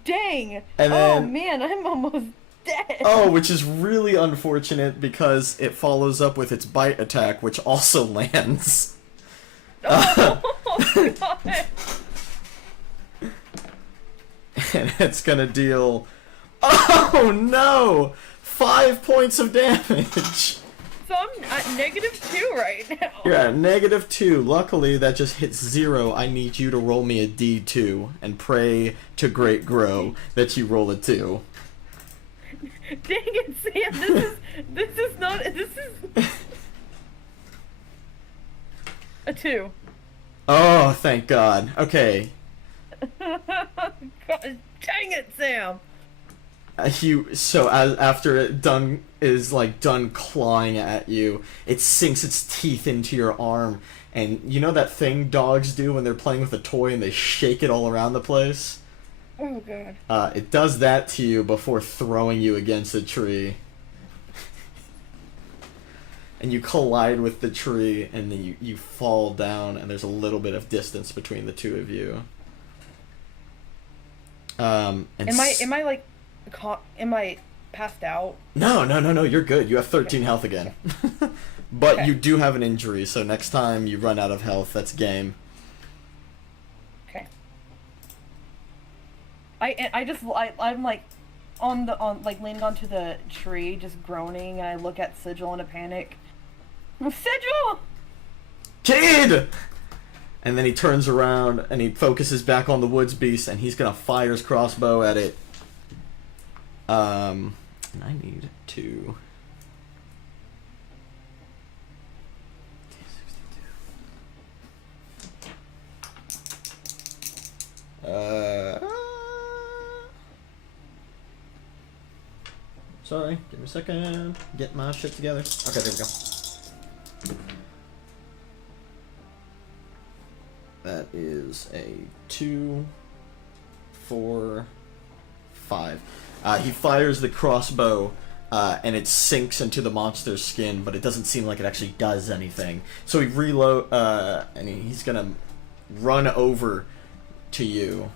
Dang! And then, oh man, I'm almost dead! Oh, which is really unfortunate because it follows up with its bite attack, which also lands. Oh, God! And it's gonna deal... Oh no! 5 points of damage! So I'm at -2 right now. You're at -2. Luckily, that just hits 0. I need you to roll me a D2 and pray to Great Grow that you roll a 2. Dang it, Sam! This is not. This is a 2. Oh, thank God. Okay. God, dang it, Sam! After it done clawing at you, it sinks its teeth into your arm, and you know that thing dogs do when they're playing with a toy and they shake it all around the place? Oh God. It does that to you before throwing you against a tree. And you collide with the tree, and then you fall down, and there's a little bit of distance between the two of you. Am I passed out? No, you're good. You have 13 health again. But Okay. you do have an injury, so next time you run out of health, that's game. Okay. I'm like leaning onto the tree, just groaning, and I look at Sigil in a panic. Sigil! Kid! And then he turns around and he focuses back on the woods beast, and he's gonna fire his crossbow at it. And I need to. Sorry, give me a second. Get my shit together. Okay, there we go. That is a 2, 4, 5. He fires the crossbow, and it sinks into the monster's skin, but it doesn't seem like it actually does anything. So he and he's gonna run over to you.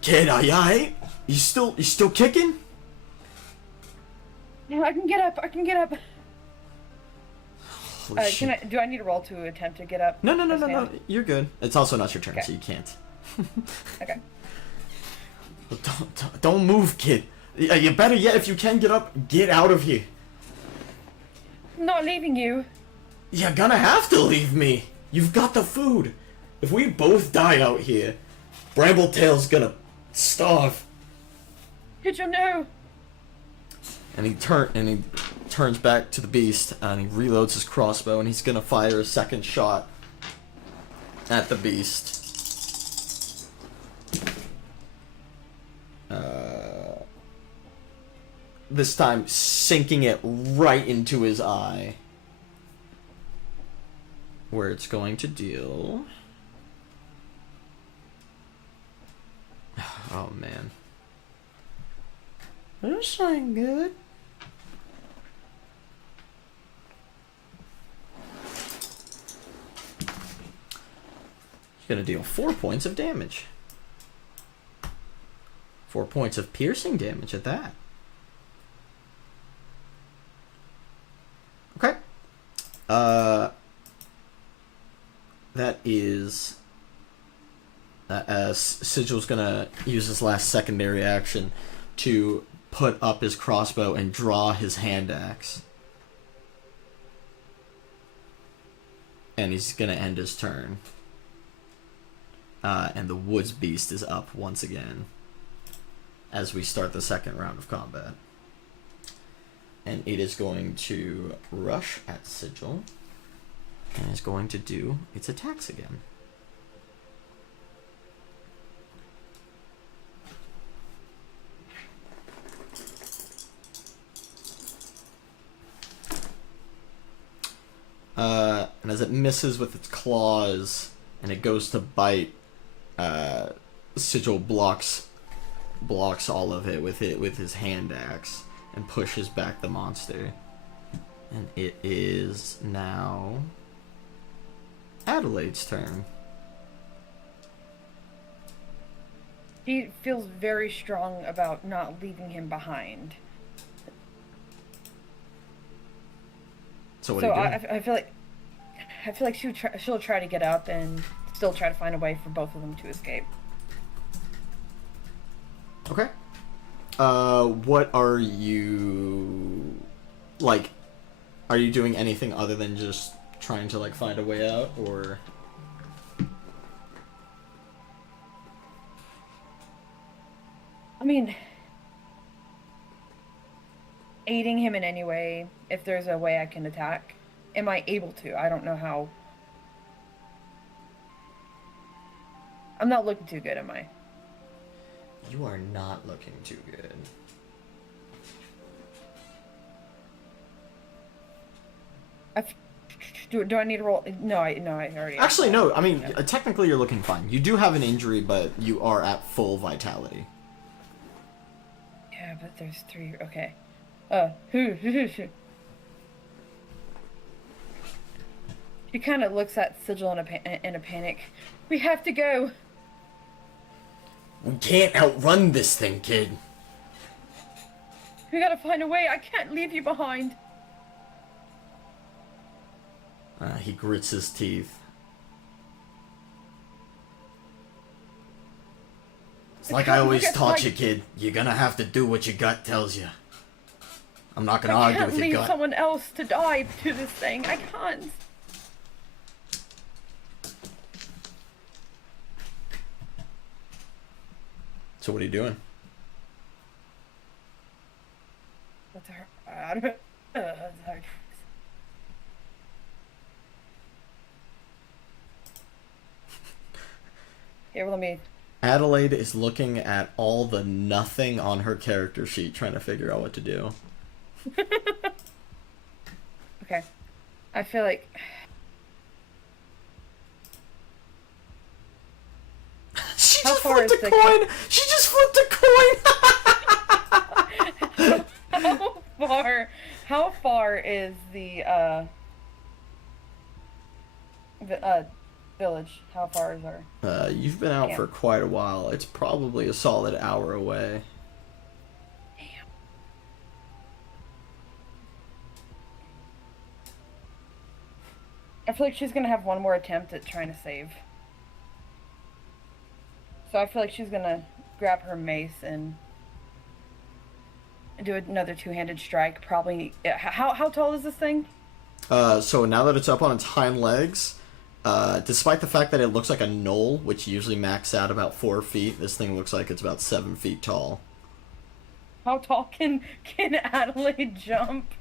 Kid, are you alright? You still kicking? No, I can get up. Holy shit. Do I need to roll to attempt to get up? No. You're good. It's also not your turn, Okay. so you can't. Okay. Don't move, kid. You better yet, if you can get up, get out of here. I'm not leaving you. You're gonna have to leave me. You've got the food. If we both die out here, Brambletail's gonna starve. Did you know? And he turns back to the beast, and he reloads his crossbow, and he's gonna fire a second shot at the beast. This time sinking it right into his eye, where it's going to deal. Oh man, this ain't good. He's gonna deal 4 points of damage. 4 points of piercing damage at that. Okay. That is... Sigil's gonna use his last secondary action to put up his crossbow and draw his hand axe. And he's gonna end his turn. And the woods beast is up once again as we start the second round of combat. And it is going to rush at Sigil and is going to do its attacks again. And as it misses with its claws and it goes to bite, Sigil blocks all of it with his hand axe and pushes back the monster. And it is now Adelaide's turn. He feels very strong about not leaving him behind. So what are you doing? I feel like she'll try to get up and still try to find a way for both of them to escape. Okay. What are you, like, Are you doing anything other than just trying to, like, find a way out, or... I mean, aiding him in any way, if there's a way I can attack. Am I able to? I don't know how. I'm not looking too good, am I? You are not looking too good. Do I need to roll? No, I already... Actually, no. I mean, technically you're looking fine. You do have an injury, but you are at full vitality. Yeah, but there's 3... Okay. She kind of looks at Sigil in a panic. We have to go. We can't outrun this thing, kid. We gotta find a way. I can't leave you behind. He grits his teeth. It's like I always taught you, kid. You're gonna have to do what your gut tells you. I'm not gonna argue with your gut. I can't leave someone else to die to this thing. I can't. So what are you doing? That's hard. That's hard. Here, let me... Adelaide is looking at all the nothing on her character sheet, trying to figure out what to do. Okay. I feel like... She just flipped a coin! She just flipped a coin! How far is the village? How far is our... You've been out for quite a while. It's probably a solid hour away. Damn. I feel like she's gonna have one more attempt at trying to save. So I feel like she's gonna grab her mace and do another two-handed strike. Probably... How tall is this thing? So now that it's up on its hind legs... despite the fact that it looks like a knoll, which usually max out about 4 feet, this thing looks like it's about 7 feet tall. How tall can Adelaide jump?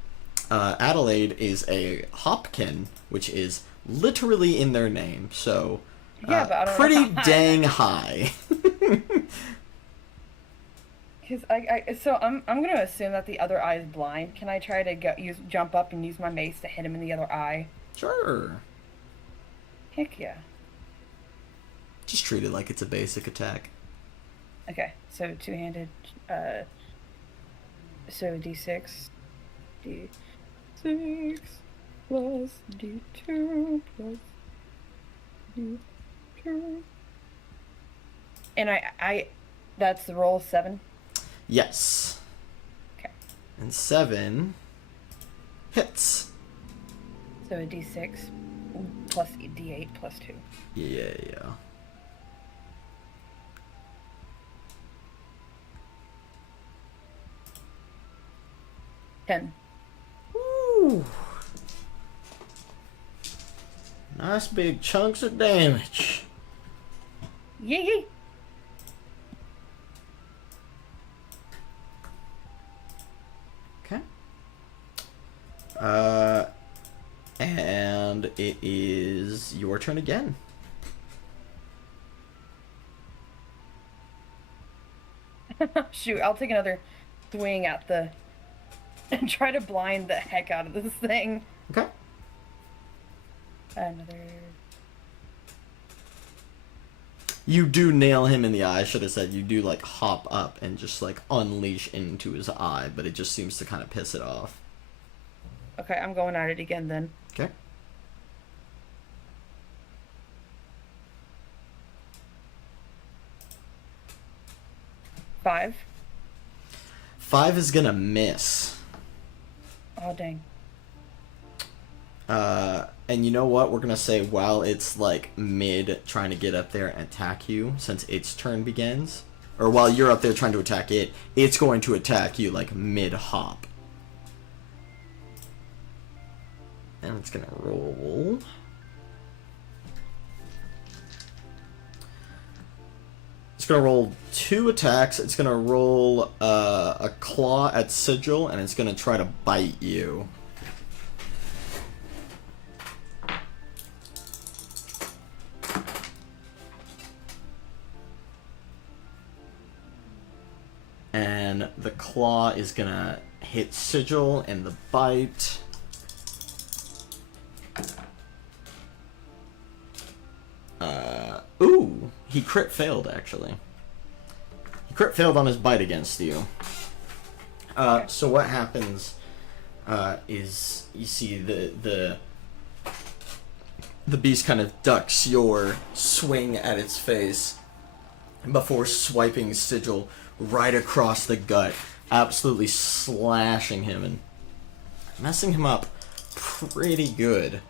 Adelaide is a hopkin, which is literally in their name, so yeah, but I don't pretty know dang high. Because I'm gonna assume that the other eye is blind. Can I try to jump up and use my mace to hit him in the other eye? Sure. Heck yeah. Just treat it like it's a basic attack. Okay, so two-handed, so D6 plus D2 plus D2. And I that's the roll 7? Yes. Okay. And 7 hits. So a D6 plus D8 plus 2. Yeah. 10. Ooh. Nice big chunks of damage. Yee. Okay. And it is your turn again. Shoot, I'll take another swing at the... and try to blind the heck out of this thing. Okay. Another... You do nail him in the eye. I should have said you do, like, hop up and just, like, unleash into his eye, but it just seems to kind of piss it off. Okay, I'm going at it again then. Okay. Five. 5 is gonna miss. Oh, dang. And you know what? We're gonna say while it's, like, mid trying to get up there and attack you, since its turn begins, or while you're up there trying to attack it, it's going to attack you, like, mid-hop. And it's gonna roll. It's gonna roll 2 attacks. It's gonna roll a claw at Sigil, and it's gonna try to bite you. And the claw is gonna hit Sigil and the bite. Ooh, he crit failed actually. He crit failed on his bite against you. So what happens is you see the beast kind of ducks your swing at its face before swiping Sigil right across the gut, absolutely slashing him and messing him up pretty good,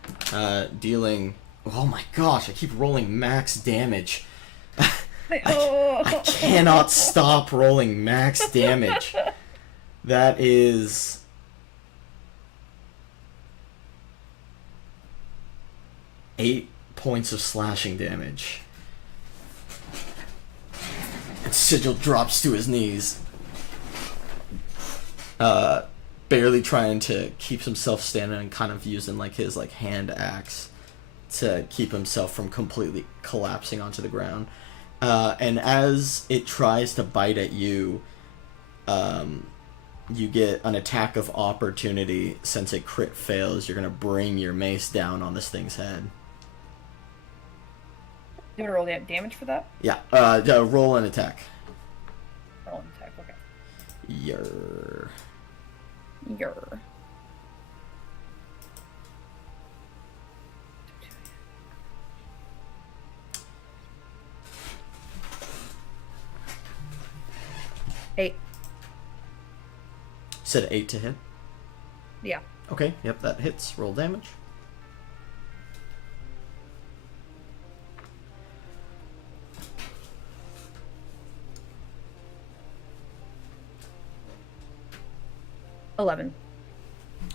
dealing... Oh my gosh, I keep rolling max damage. I cannot stop rolling max damage. That is... 8 points of slashing damage. And Sigil drops to his knees. Barely trying to keep himself standing and kind of using like his like hand axe to keep himself from completely collapsing onto the ground. And as it tries to bite at you, you get an attack of opportunity. Since a crit fails, you're going to bring your mace down on this thing's head. You want to roll the damage for that? Yeah, roll an attack. Roll an attack, okay. Yer. 8. Said 8 to hit? Yeah. Okay, yep, that hits. Roll damage. Oh 11.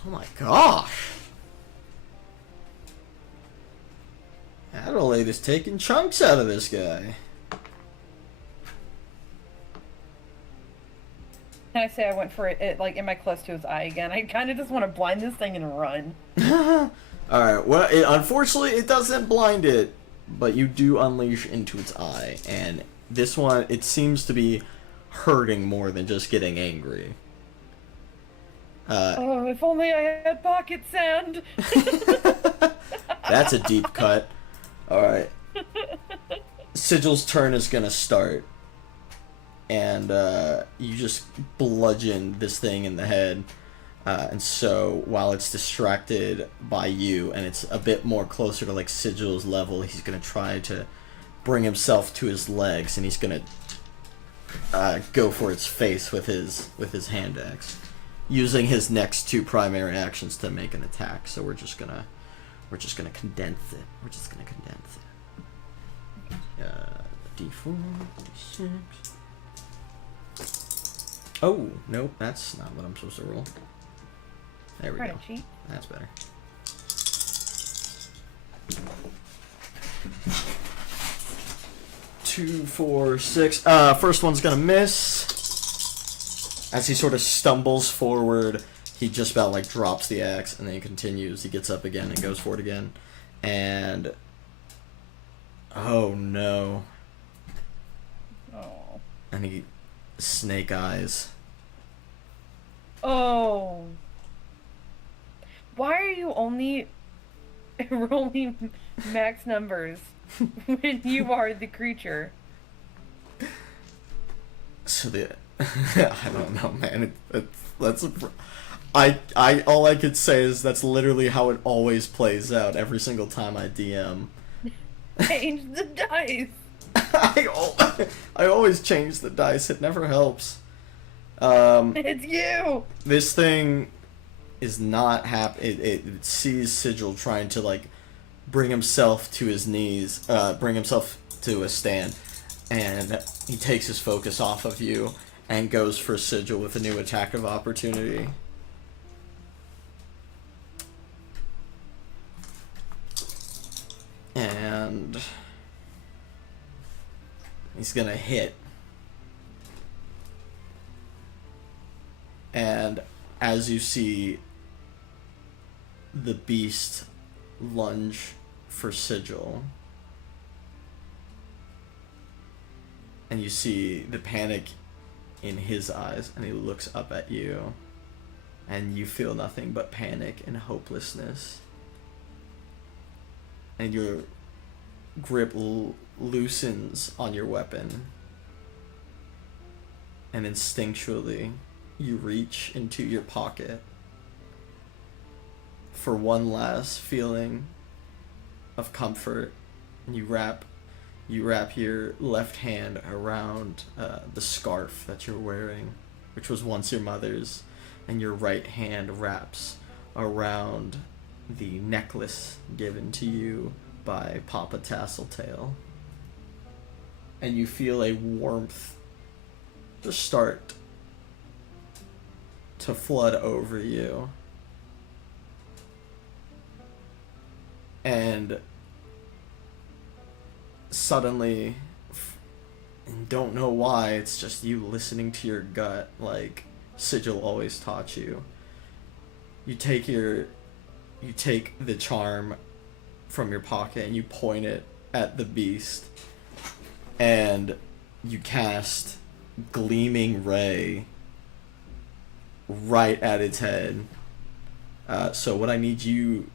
Oh my gosh! Adelaide is taking chunks out of this guy. Can I say I went for it like, am I close to his eye again? I kind of just want to blind this thing and run. Alright, well, unfortunately it doesn't blind it, but you do unleash into its eye, and this one, it seems to be hurting more than just getting angry. Oh, if only I had pocket sand! That's a deep cut. Alright. Sigil's turn is gonna start. And you just bludgeon this thing in the head. And so while it's distracted by you and it's a bit more closer to like Sigil's level, he's gonna try to bring himself to his legs, and he's gonna go for its face with his hand axe, using his next 2 primary actions to make an attack. So we're just gonna condense it. We're just gonna condense it. D4, D6. Oh, nope, that's not what I'm supposed to roll. There we go. Cheat. That's better. Two, 4, 6. First one's gonna miss. As he sort of stumbles forward, he just about like drops the axe, and then he continues. He gets up again and goes for it again. And oh no. Oh. And he snake eyes. Oh. Why are you only rolling max numbers when you are the creature? So the I don't know, man. All I could say is that's literally how it always plays out every single time I DM. Change the dice. I always change the dice. It never helps. It's you. This thing is not happy. It sees Sigil trying to like bring himself to his knees, bring himself to a stand, and he takes his focus off of you and goes for Sigil with a new attack of opportunity. And he's gonna hit. And as you see the beast lunge for Sigil, and you see the panic in his eyes, and he looks up at you, and you feel nothing but panic and hopelessness. And your grip loosens on your weapon, and instinctually you reach into your pocket for one last feeling of comfort, and you wrap your left hand around the scarf that you're wearing, which was once your mother's, and your right hand wraps around the necklace given to you by Papa Tasseltail. And you feel a warmth just start to flood over you. And suddenly, and don't know why, it's just you listening to your gut like Sigil always taught you. You take the charm from your pocket and you point it at the beast, and you cast Gleaming Ray right at its head. So what I need you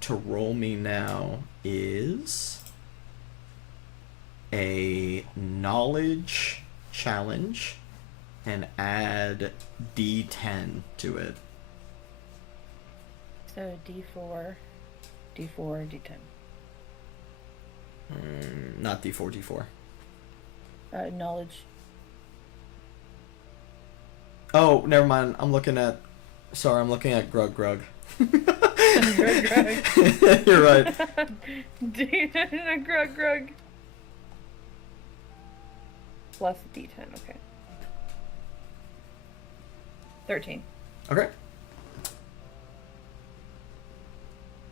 to roll me now is a knowledge challenge and add D10 to it. So D4, D10. Not D4. Knowledge. Oh, never mind. I'm looking at Grug. Grug. You're right. Grug. Plus D10, okay. 13. Okay.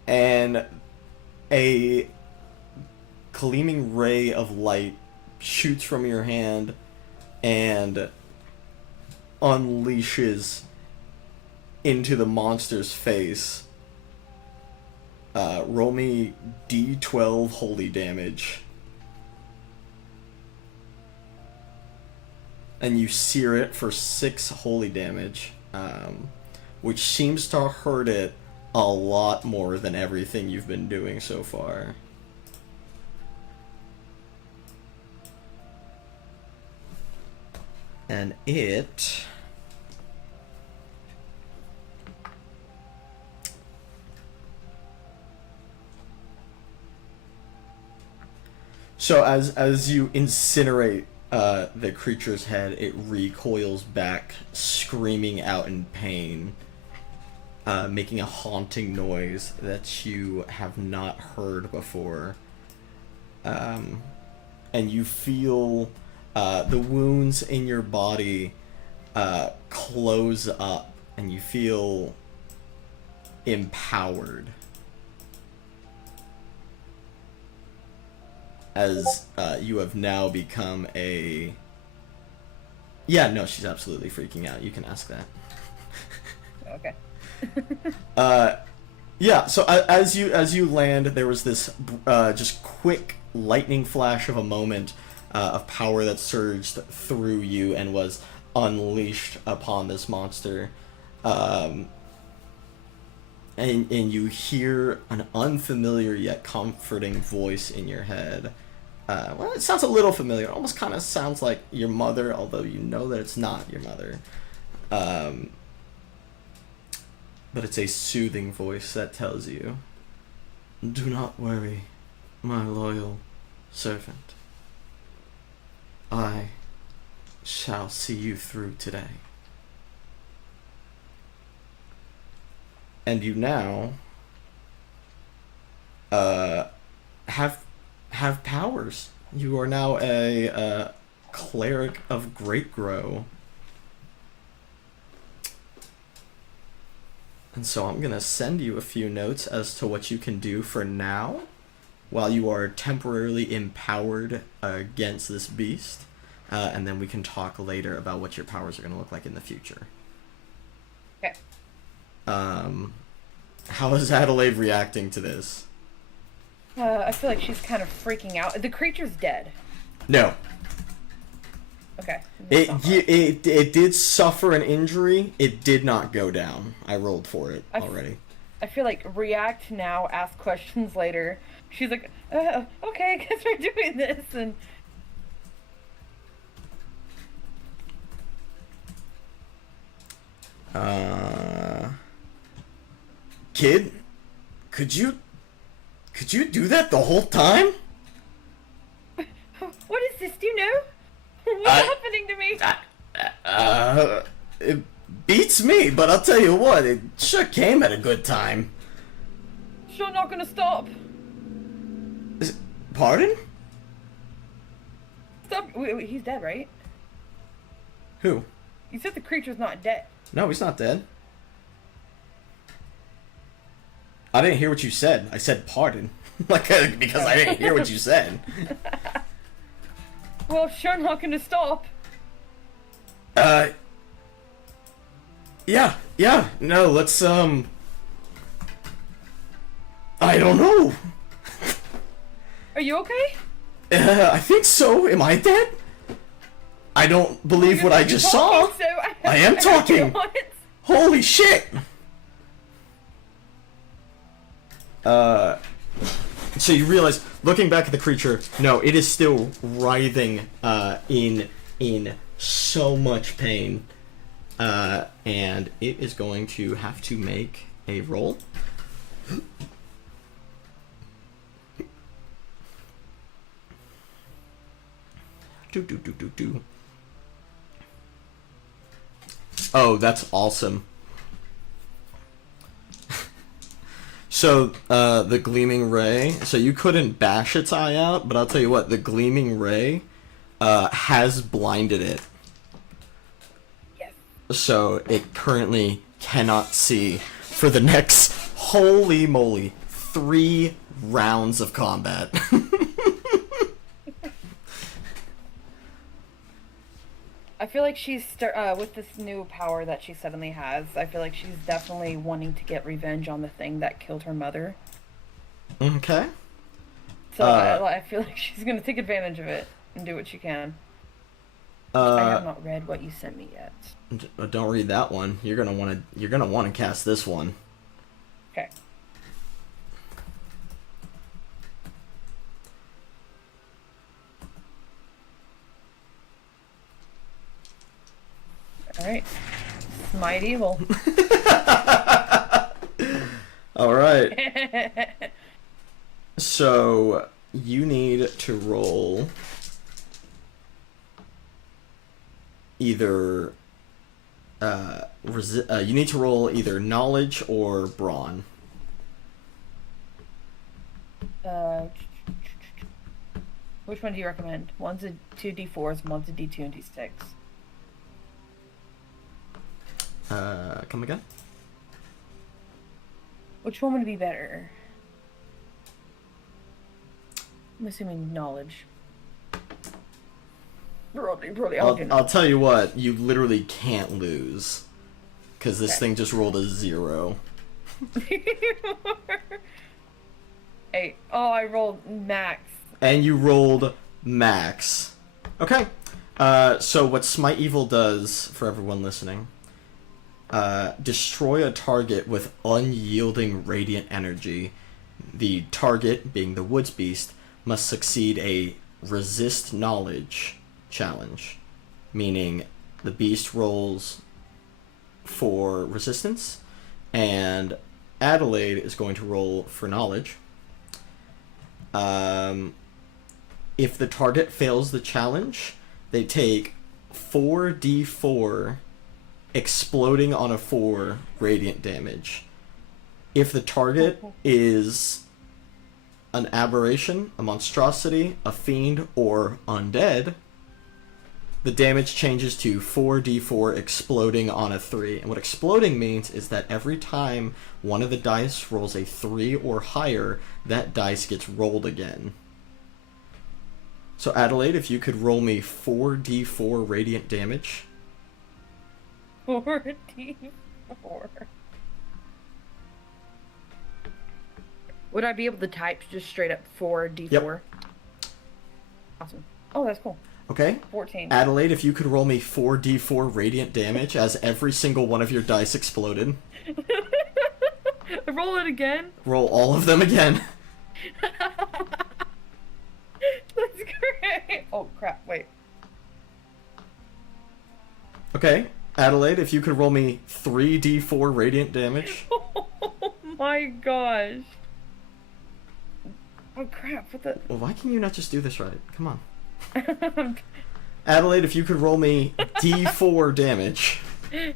And a gleaming ray of light shoots from your hand and unleashes into the monster's face. Roll me D12 holy damage. And you sear it for 6 holy damage, which seems to hurt it a lot more than everything you've been doing so far. And it... So as you incinerate the creature's head, it recoils back, screaming out in pain, making a haunting noise that you have not heard before. And you feel the wounds in your body close up, and you feel empowered. As you have now become a... Yeah, no, she's absolutely freaking out. You can ask that. Okay. Yeah, so as you land, there was this just quick lightning flash of a moment of power that surged through you and was unleashed upon this monster. And you hear an unfamiliar yet comforting voice in your head. Well, it sounds a little familiar. It almost kind of sounds like your mother, although you know that it's not your mother. But it's a soothing voice that tells you, "Do not worry, my loyal servant. I shall see you through today." And you now have powers. You are now a cleric of Great Grow. And so I'm gonna send you a few notes as to what you can do for now. while you are temporarily empowered against this beast, and then we can talk later about what your powers are going to look like in the future. Okay. How is Adelaide reacting to this? I feel like she's kind of freaking out. The creature's dead. No. Okay. It did suffer an injury. It did not go down. I rolled for it already. I feel like react now, ask questions later. She's like, okay, I guess we're doing this, and kid, could you do that the whole time? What is this? Do you know? What's happening to me? It beats me, but I'll tell you what, it sure came at a good time. Sure not gonna stop. Pardon? Stop. Wait, he's dead, right? Who? You said the creature's not dead. No, he's not dead. I didn't hear what you said. I said pardon. Because I didn't hear what you said. Well, sure not gonna stop. Yeah, no, let's, I don't know. Are you okay? I think so. Am I dead? I don't believe what I just saw. So I am talking. Holy shit. So you realize, looking back at the creature, no, it is still writhing, in so much pain. And it is going to have to make a roll. Do. Oh, that's awesome. So, the Gleaming Ray, so you couldn't bash its eye out, but I'll tell you what, the Gleaming Ray, has blinded it. Yes. So, it currently cannot see for the next, holy moly, 3 rounds of combat. I feel like she's with this new power that she suddenly has. I feel like she's definitely wanting to get revenge on the thing that killed her mother. Okay. So I feel like she's gonna take advantage of it and do what she can. I have not read what you sent me yet. Don't read that one. You're gonna want to cast this one. Okay. Alright. Smite evil. Alright. So, you need to roll either you need to roll either knowledge or brawn. Which one do you recommend? One's a 2d4s, one's a d2 and d6. Come again? Which one would be better? I'm assuming knowledge. Probably I'll tell you what, you literally can't lose. Because this thing just rolled a 0. Hey, oh, I rolled max. And you rolled max. Okay. So what Smite Evil does, for everyone listening, destroy a target with unyielding radiant energy. The target, being the woods beast, must succeed a resist knowledge challenge, meaning the beast rolls for resistance, and Adelaide is going to roll for knowledge. If the target fails the challenge, they take 4d4 exploding on a 4 radiant damage. If the target is an aberration, a monstrosity, a fiend, or undead, the damage changes to 4d4 exploding on a 3. And what exploding means is that every time one of the dice rolls a 3 or higher, that dice gets rolled again. So Adelaide, if you could roll me 4d4 radiant damage. 4d4. Would I be able to type just straight up 4d4? Yep. Awesome. Oh, that's cool. Okay. 14. Adelaide, if you could roll me 4d4 radiant damage as every single one of your dice exploded. Roll it again. Roll all of them again. That's great. Oh, crap. Wait. Okay. Adelaide, if you could roll me 3d4 radiant damage. Oh my gosh. Oh crap, what the... Well, why can you not just do this right? Come on. Adelaide, if you could roll me d4 damage. Okay.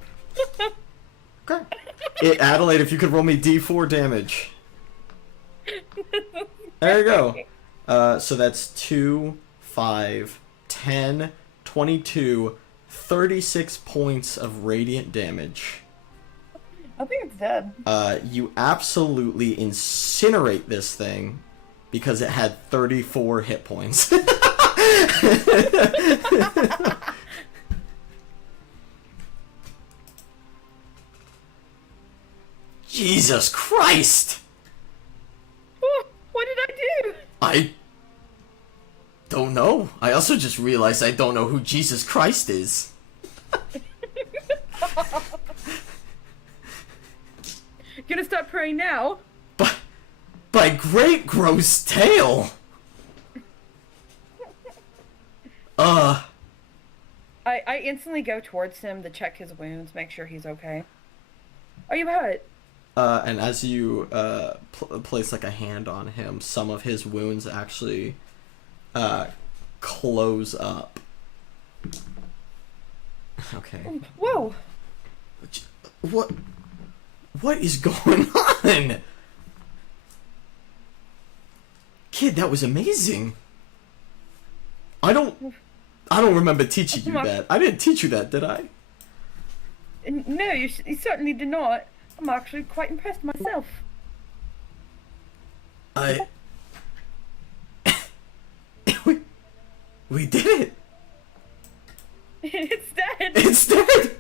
Adelaide, if you could roll me d4 damage. There you go. So that's 2, 5, 10, 22, 36 points of radiant damage. I think it's dead. You absolutely incinerate this thing because it had 34 hit points. Jesus Christ! What did I do? I don't know. I also just realized I don't know who Jesus Christ is. Gonna stop praying now? By great gross tail! I instantly go towards him to check his wounds, make sure he's okay. Are you hurt? And as you place like a hand on him, some of his wounds actually close up. Okay. Whoa! What is going on? Kid, that was amazing. I don't remember teaching you that. I didn't teach you that, did I? No, you certainly did not. I'm actually quite impressed myself. We did it. It's dead. It's dead.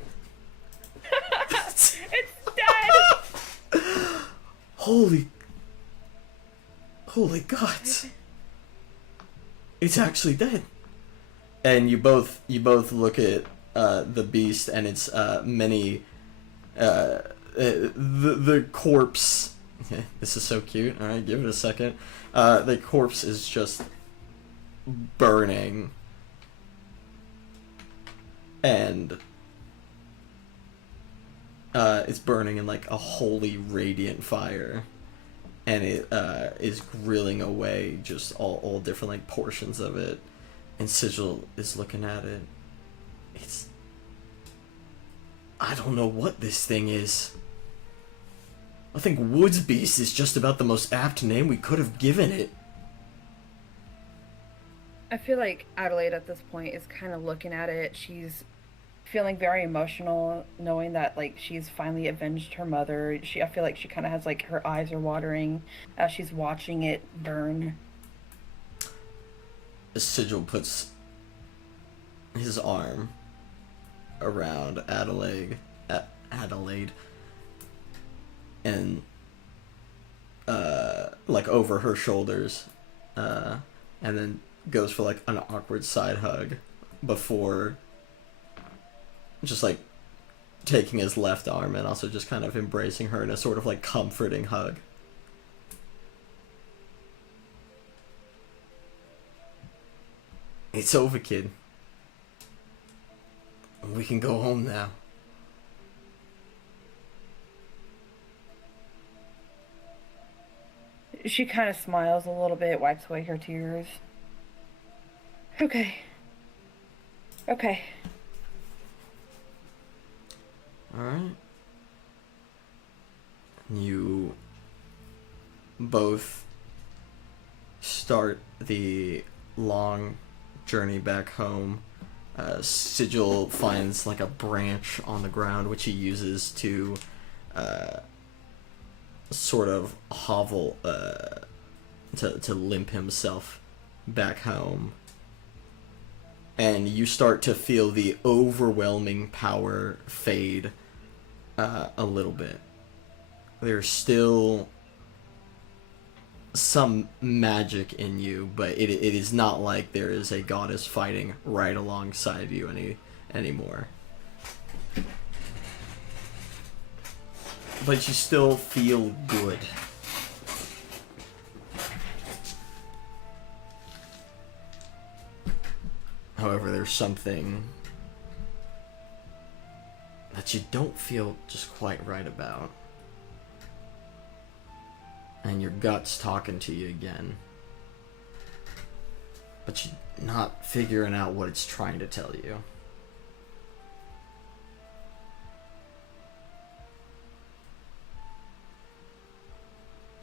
It's dead. Holy God. It's actually dead. And you both look at the beast, and it's many the corpse. This is so cute. All right, give it a second. The corpse is just burning, and it's burning in like a holy radiant fire, and it is grilling away just all different like portions of it. And Sigil is looking at it. I don't know what this thing is. I think Woods Beast is just about the most apt name we could have given it. I feel like Adelaide at this point is kind of looking at it. She's feeling very emotional, knowing that like she's finally avenged her mother. I feel like she kind of has like her eyes are watering as she's watching it burn. Sigil puts his arm around Adelaide, and like over her shoulders, and then goes for like an awkward side hug before just like taking his left arm and also just kind of embracing her in a sort of like comforting hug. It's over, kid. We can go home now. She kind of smiles a little bit, wipes away her tears. Okay. Alright. You both start the long journey back home Sigil finds like a branch on the ground, which he uses to sort of hovel, to limp himself back home. And you start to feel the overwhelming power fade a little bit. There's still some magic in you, but it is not like there is a goddess fighting right alongside you anymore. But you still feel good. However, there's something that you don't feel just quite right about. And your gut's talking to you again. But you're not figuring out what it's trying to tell you.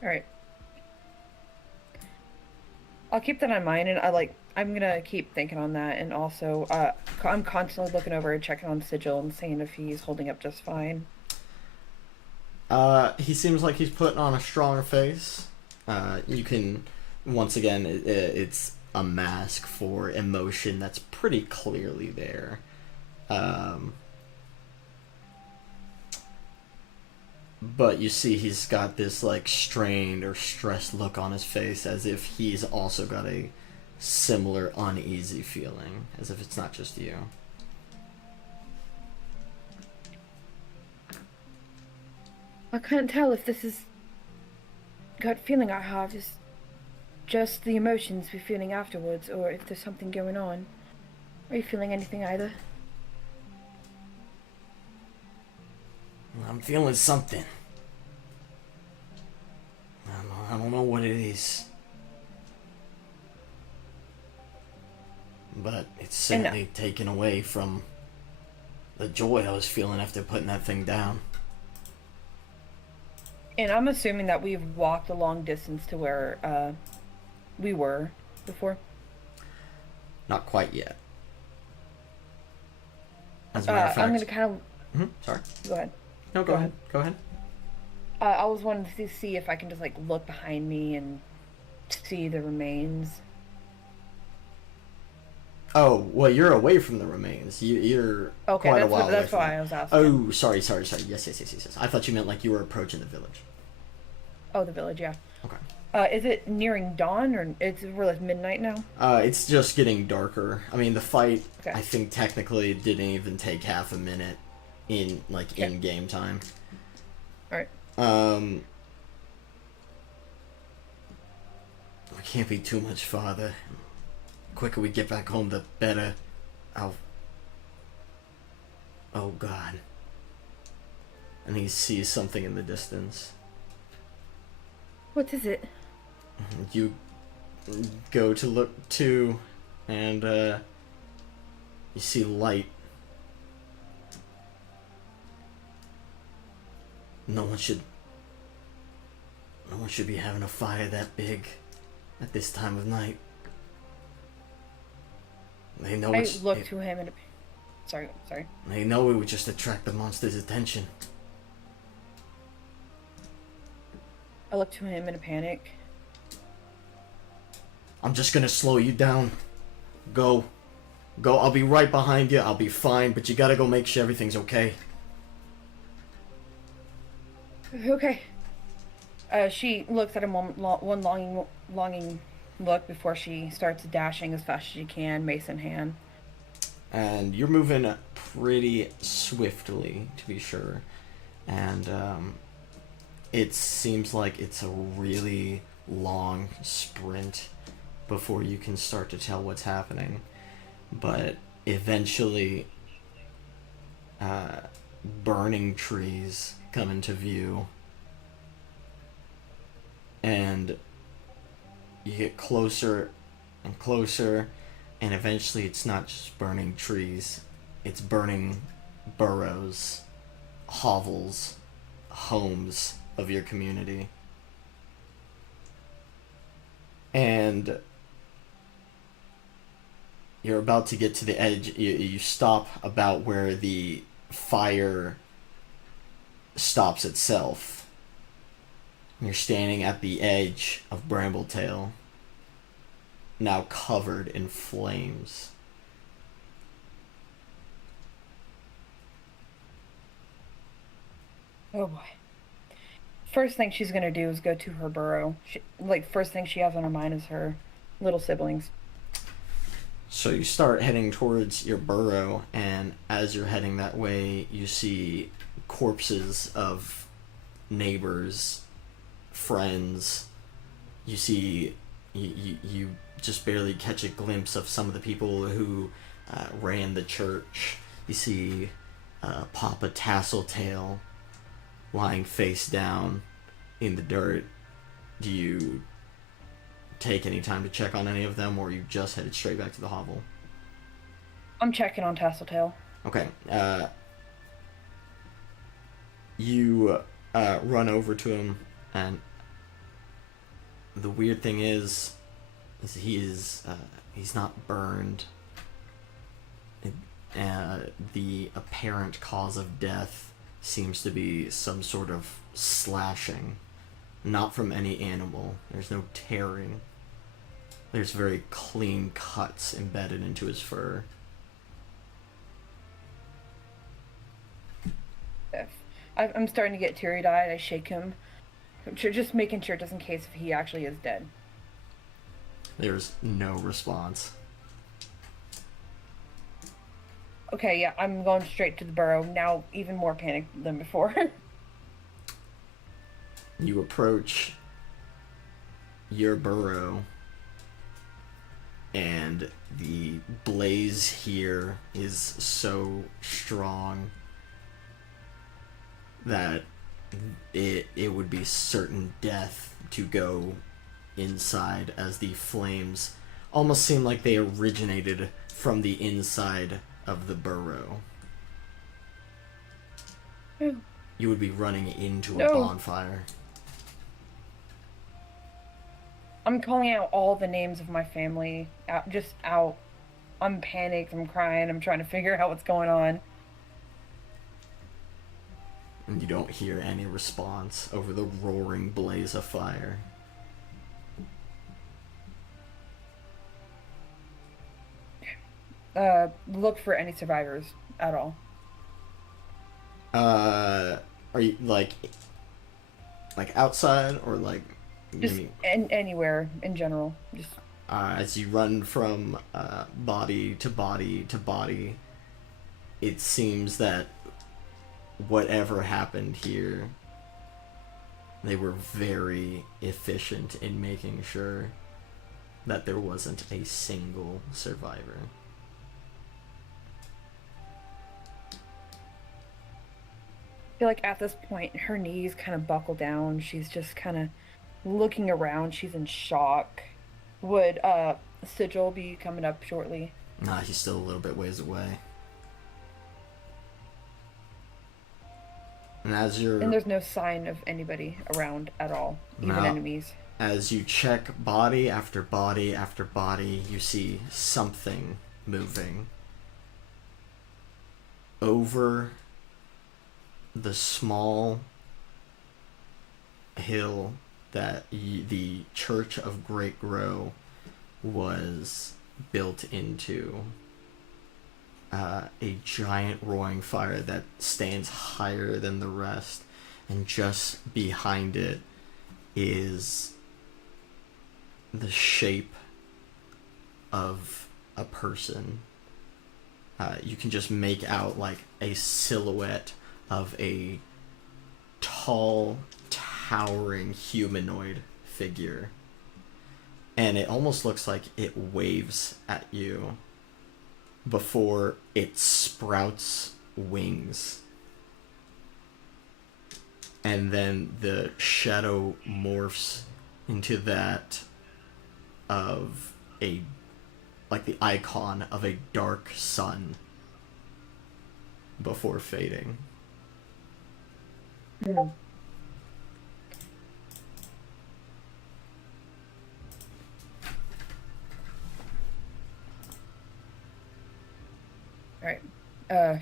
Alright. I'll keep that in mind, and I'm gonna keep thinking on that, and also, I'm constantly looking over and checking on Sigil and seeing if he's holding up just fine. He seems like he's putting on a strong face. You can, once again, it's a mask for emotion that's pretty clearly there. But you see he's got this like strained or stressed look on his face, as if he's also got a similar uneasy feeling, as if it's not just you. I can't tell if this is gut feeling I have is just the emotions we're feeling afterwards, or if there's something going on. Are you feeling anything either? I'm feeling something. I don't know what it is. But it's certainly taken away from the joy I was feeling after putting that thing down. And I'm assuming that we've walked a long distance to where we were before. Not quite yet. As a matter of fact, I'm gonna kind of. Sorry. Go ahead. No, go ahead. Go ahead. I was wanting to see if I can just like look behind me and see the remains. Oh, well, you're away from the remains. You're okay, quite a while away that's from why it. I was asking. Oh, sorry. Yes. I thought you meant like you were approaching the village. Oh, the village, yeah. Okay. Is it nearing dawn, or we're like midnight now? It's just getting darker. I mean, the fight, okay. I think technically didn't even take half a minute in in-game time. Alright. We can't be too much farther. The quicker we get back home, the better. Oh God. And he sees something in the distance. What is it? You go to look too, and you see light. No one should be having a fire that big at this time of night. They know I look to him and sorry. They know it would just attract the monster's attention. I look to him in a panic. I'm just gonna slow you down. Go. I'll be right behind you. I'll be fine, but you gotta go make sure everything's okay. Okay. She looks at him one longing look before she starts dashing as fast as she can, mace in hand. And you're moving pretty swiftly, to be sure. And it seems like it's a really long sprint before you can start to tell what's happening. But eventually, burning trees come into view. And you get closer and closer, and eventually it's not just burning trees, it's burning burrows, hovels, homes of your community. And You're about to get to the edge. You stop about where the fire stops itself. You're standing at the edge of Brambletail, now covered in flames. Oh boy. First thing she's gonna do is go to her burrow. First thing she has on her mind is her little siblings. So you start heading towards your burrow, and as you're heading that way, you see corpses of neighbors, friends. You see, you just barely catch a glimpse of some of the people who ran the church. You see Papa Tasseltail lying face down in the dirt. Do you take any time to check on any of them, or you just headed straight back to the hovel? I'm checking on Tasseltail. Okay. You run over to him, and the weird thing is he's not burned. The apparent cause of death seems to be some sort of slashing, not from any animal. There's no tearing. There's very clean cuts embedded into his fur. I'm starting to get teary-eyed. I shake him, just making sure, just in case if he actually is dead. There's no response. Okay, yeah, I'm going straight to the burrow, now even more panicked than before. You approach your burrow, and the blaze here is so strong that it would be certain death to go inside, as the flames almost seem like they originated from the inside of the burrow. You would be running into a bonfire. I'm calling out all the names of my family. Out. I'm panicked, I'm crying, I'm trying to figure out what's going on. And you don't hear any response over the roaring blaze of fire. Look for any survivors at all. Are you like outside, or like just anywhere in general? Just as you run from body to body to body, it seems that whatever happened here, they were very efficient in making sure that there wasn't a single survivor. I feel like at this point her knees kind of buckle down. She's just kind of looking around. She's in shock. Would Sigil be coming up shortly? Nah, he's still a little bit ways away. And there's no sign of anybody around at all, even enemies. As you check body after body after body, you see something moving over the small hill that the Church of Great Grow was built into. A giant roaring fire that stands higher than the rest, and just behind it is the shape of a person. You can just make out like a silhouette of a tall, towering humanoid figure, and it almost looks like it waves at you before it sprouts wings, and then the shadow morphs into that of the icon of a dark sun before fading. Mm. All right. Uh,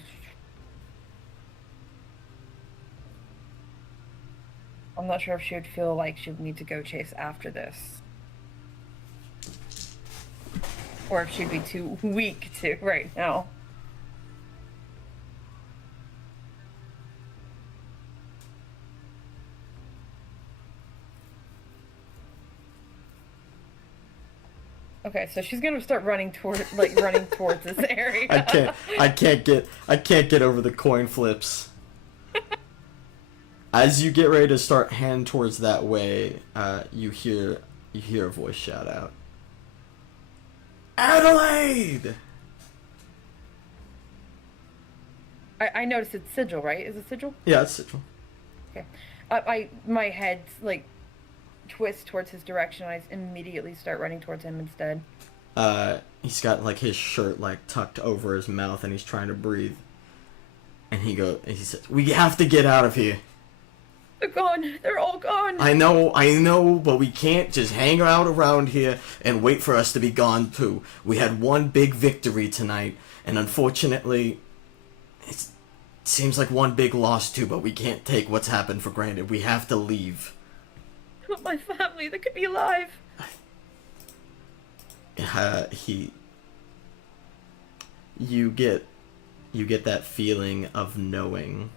I'm not sure if she would feel like she would need to go chase after this. Or if she'd be too weak to right now. Okay, so she's gonna start running toward, running towards this area. I can't get over the coin flips. As you get ready to start hand towards that way, you hear a voice shout out, Adelaide! I noticed it's Sigil, right? Is it Sigil? Yeah, it's Sigil. Okay. My head like twists towards his direction. I immediately start running towards him instead. He's got like his shirt like tucked over his mouth and he's trying to breathe. And he says, "We have to get out of here." They're gone. They're all gone. I know, but we can't just hang out around here and wait for us to be gone too. We had one big victory tonight, and unfortunately, it seems like one big loss too, but we can't take what's happened for granted. We have to leave. But my family, they could be alive. You get that feeling of knowing.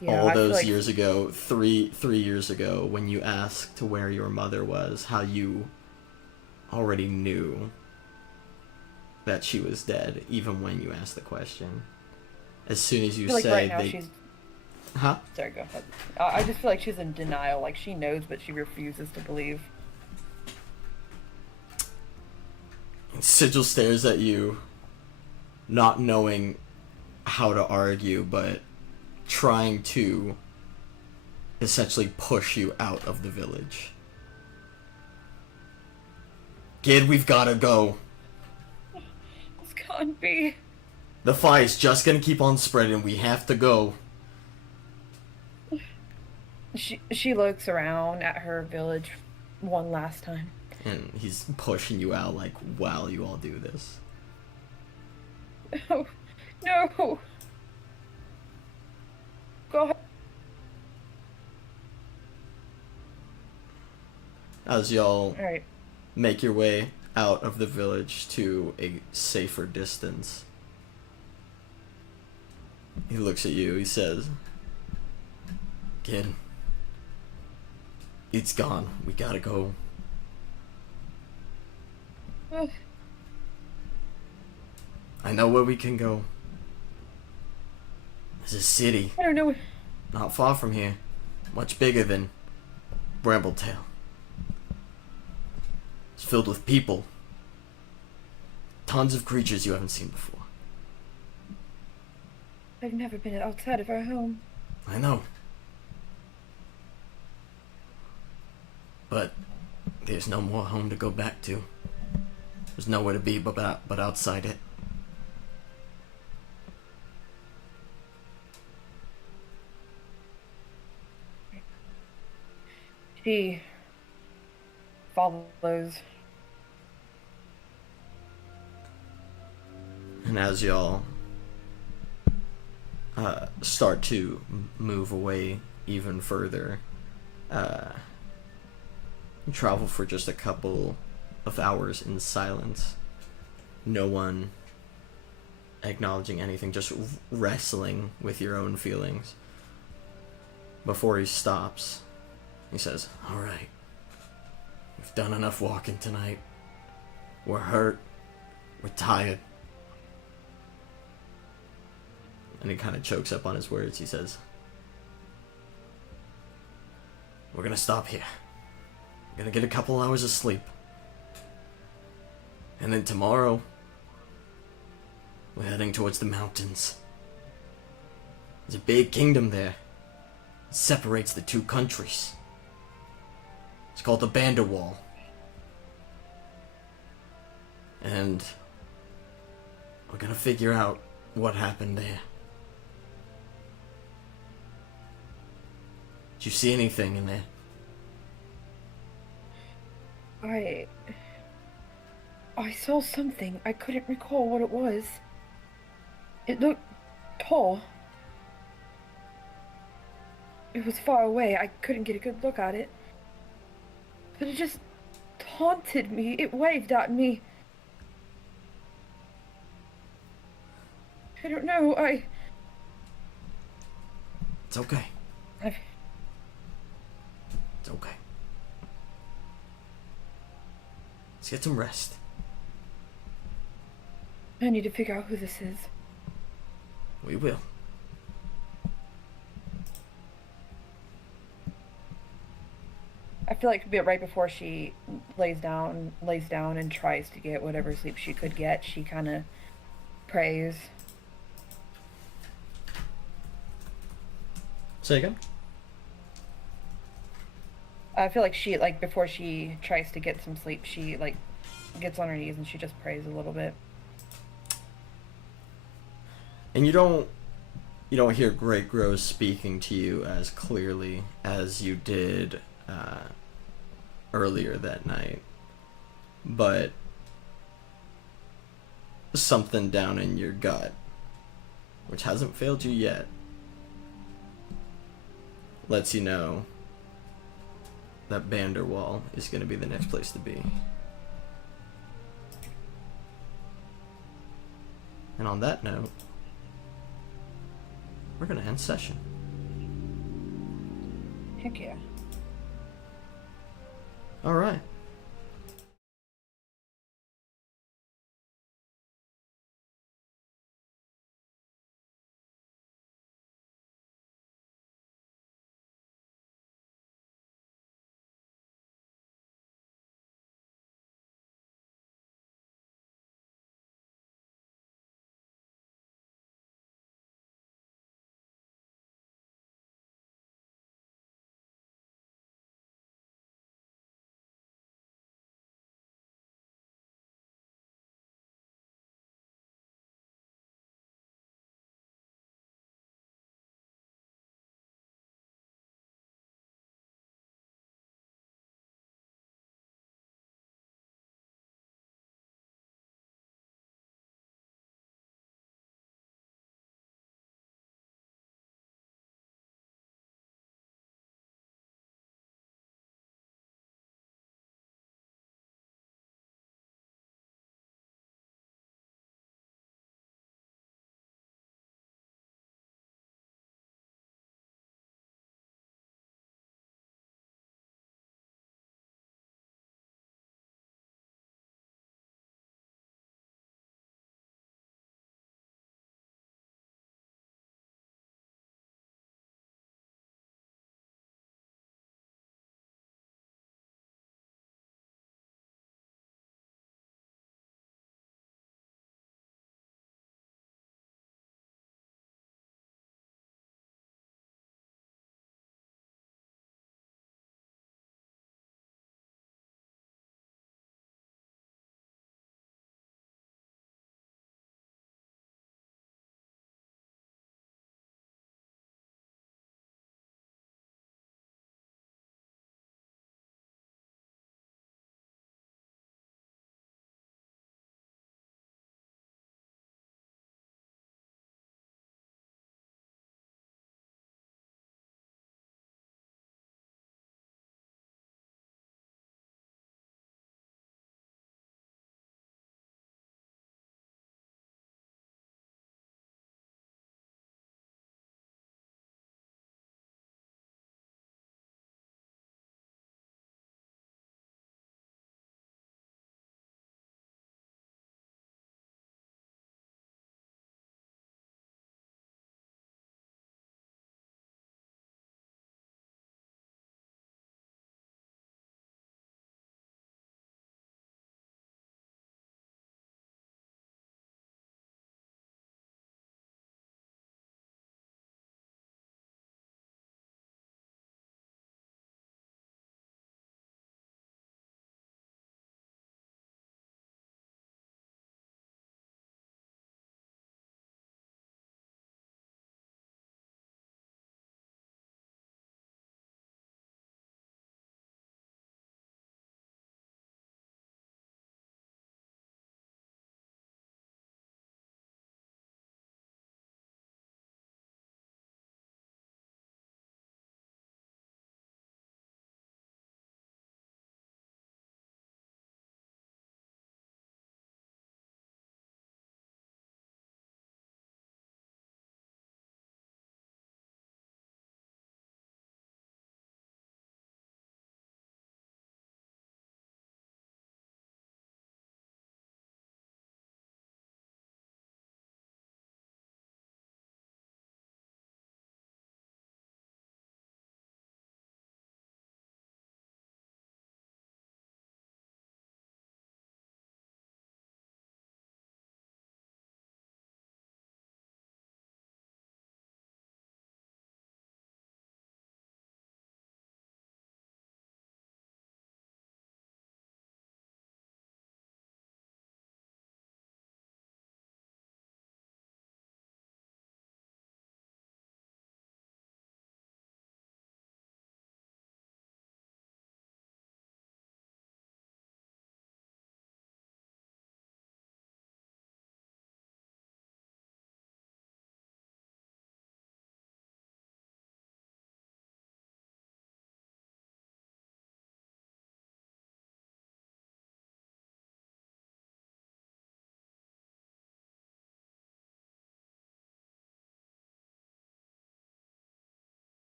Yeah, all those years ago, three years ago, when you asked where your mother was, how you already knew that she was dead, even when you asked the question. As soon as you say right now she's... Huh? Sorry, go ahead. I just feel like she's in denial, like she knows, but she refuses to believe. Sigil stares at you, not knowing how to argue, but trying to essentially push you out of the village. Kid, we've gotta go. This can't be. The fire's just gonna keep on spreading. We have to go. She looks around at her village one last time. And he's pushing you out like, while you all do this. No. No. God. As y'all All right. make your way out of the village to a safer distance, he looks at you, he says, "Kid, it's gone. We gotta go." I know where we can go. There's a city. I don't know. Not far from here. Much bigger than Brambletail. It's filled with people. Tons of creatures you haven't seen before. I've never been outside of our home. I know. But there's no more home to go back to. There's nowhere to be but outside it. She follows. And as y'all start to move away even further, you travel for just a couple of hours in silence. No one acknowledging anything, just wrestling with your own feelings. Before he stops, he says, "All right, we've done enough walking tonight. We're hurt. We're tired." And he kind of chokes up on his words. He says, "We're gonna stop here. We're gonna get a couple hours of sleep. And then tomorrow, we're heading towards the mountains. There's a big kingdom there. It separates the two countries. It's called the Banderwall. And we're gonna figure out what happened there." Did you see anything in there? I saw something. I couldn't recall what it was. It looked tall. It was far away. I couldn't get a good look at it. But it just taunted me. It waved at me. I don't know. It's okay. I It's okay. Let's get some rest. need to figure out who this is. We will. I feel like a bit right before she lays down and tries to get whatever sleep she could get, she kind of prays. Say again? I feel like she, like, before she tries to get some sleep, she, like, gets on her knees and she just prays a little bit. And you don't hear Great Grows speaking to you as clearly as you did earlier that night, but something down in your gut, which hasn't failed you yet, lets you know that Banderwall is going to be the next place to be. And on that note, we're going to end session. Heck yeah. All right.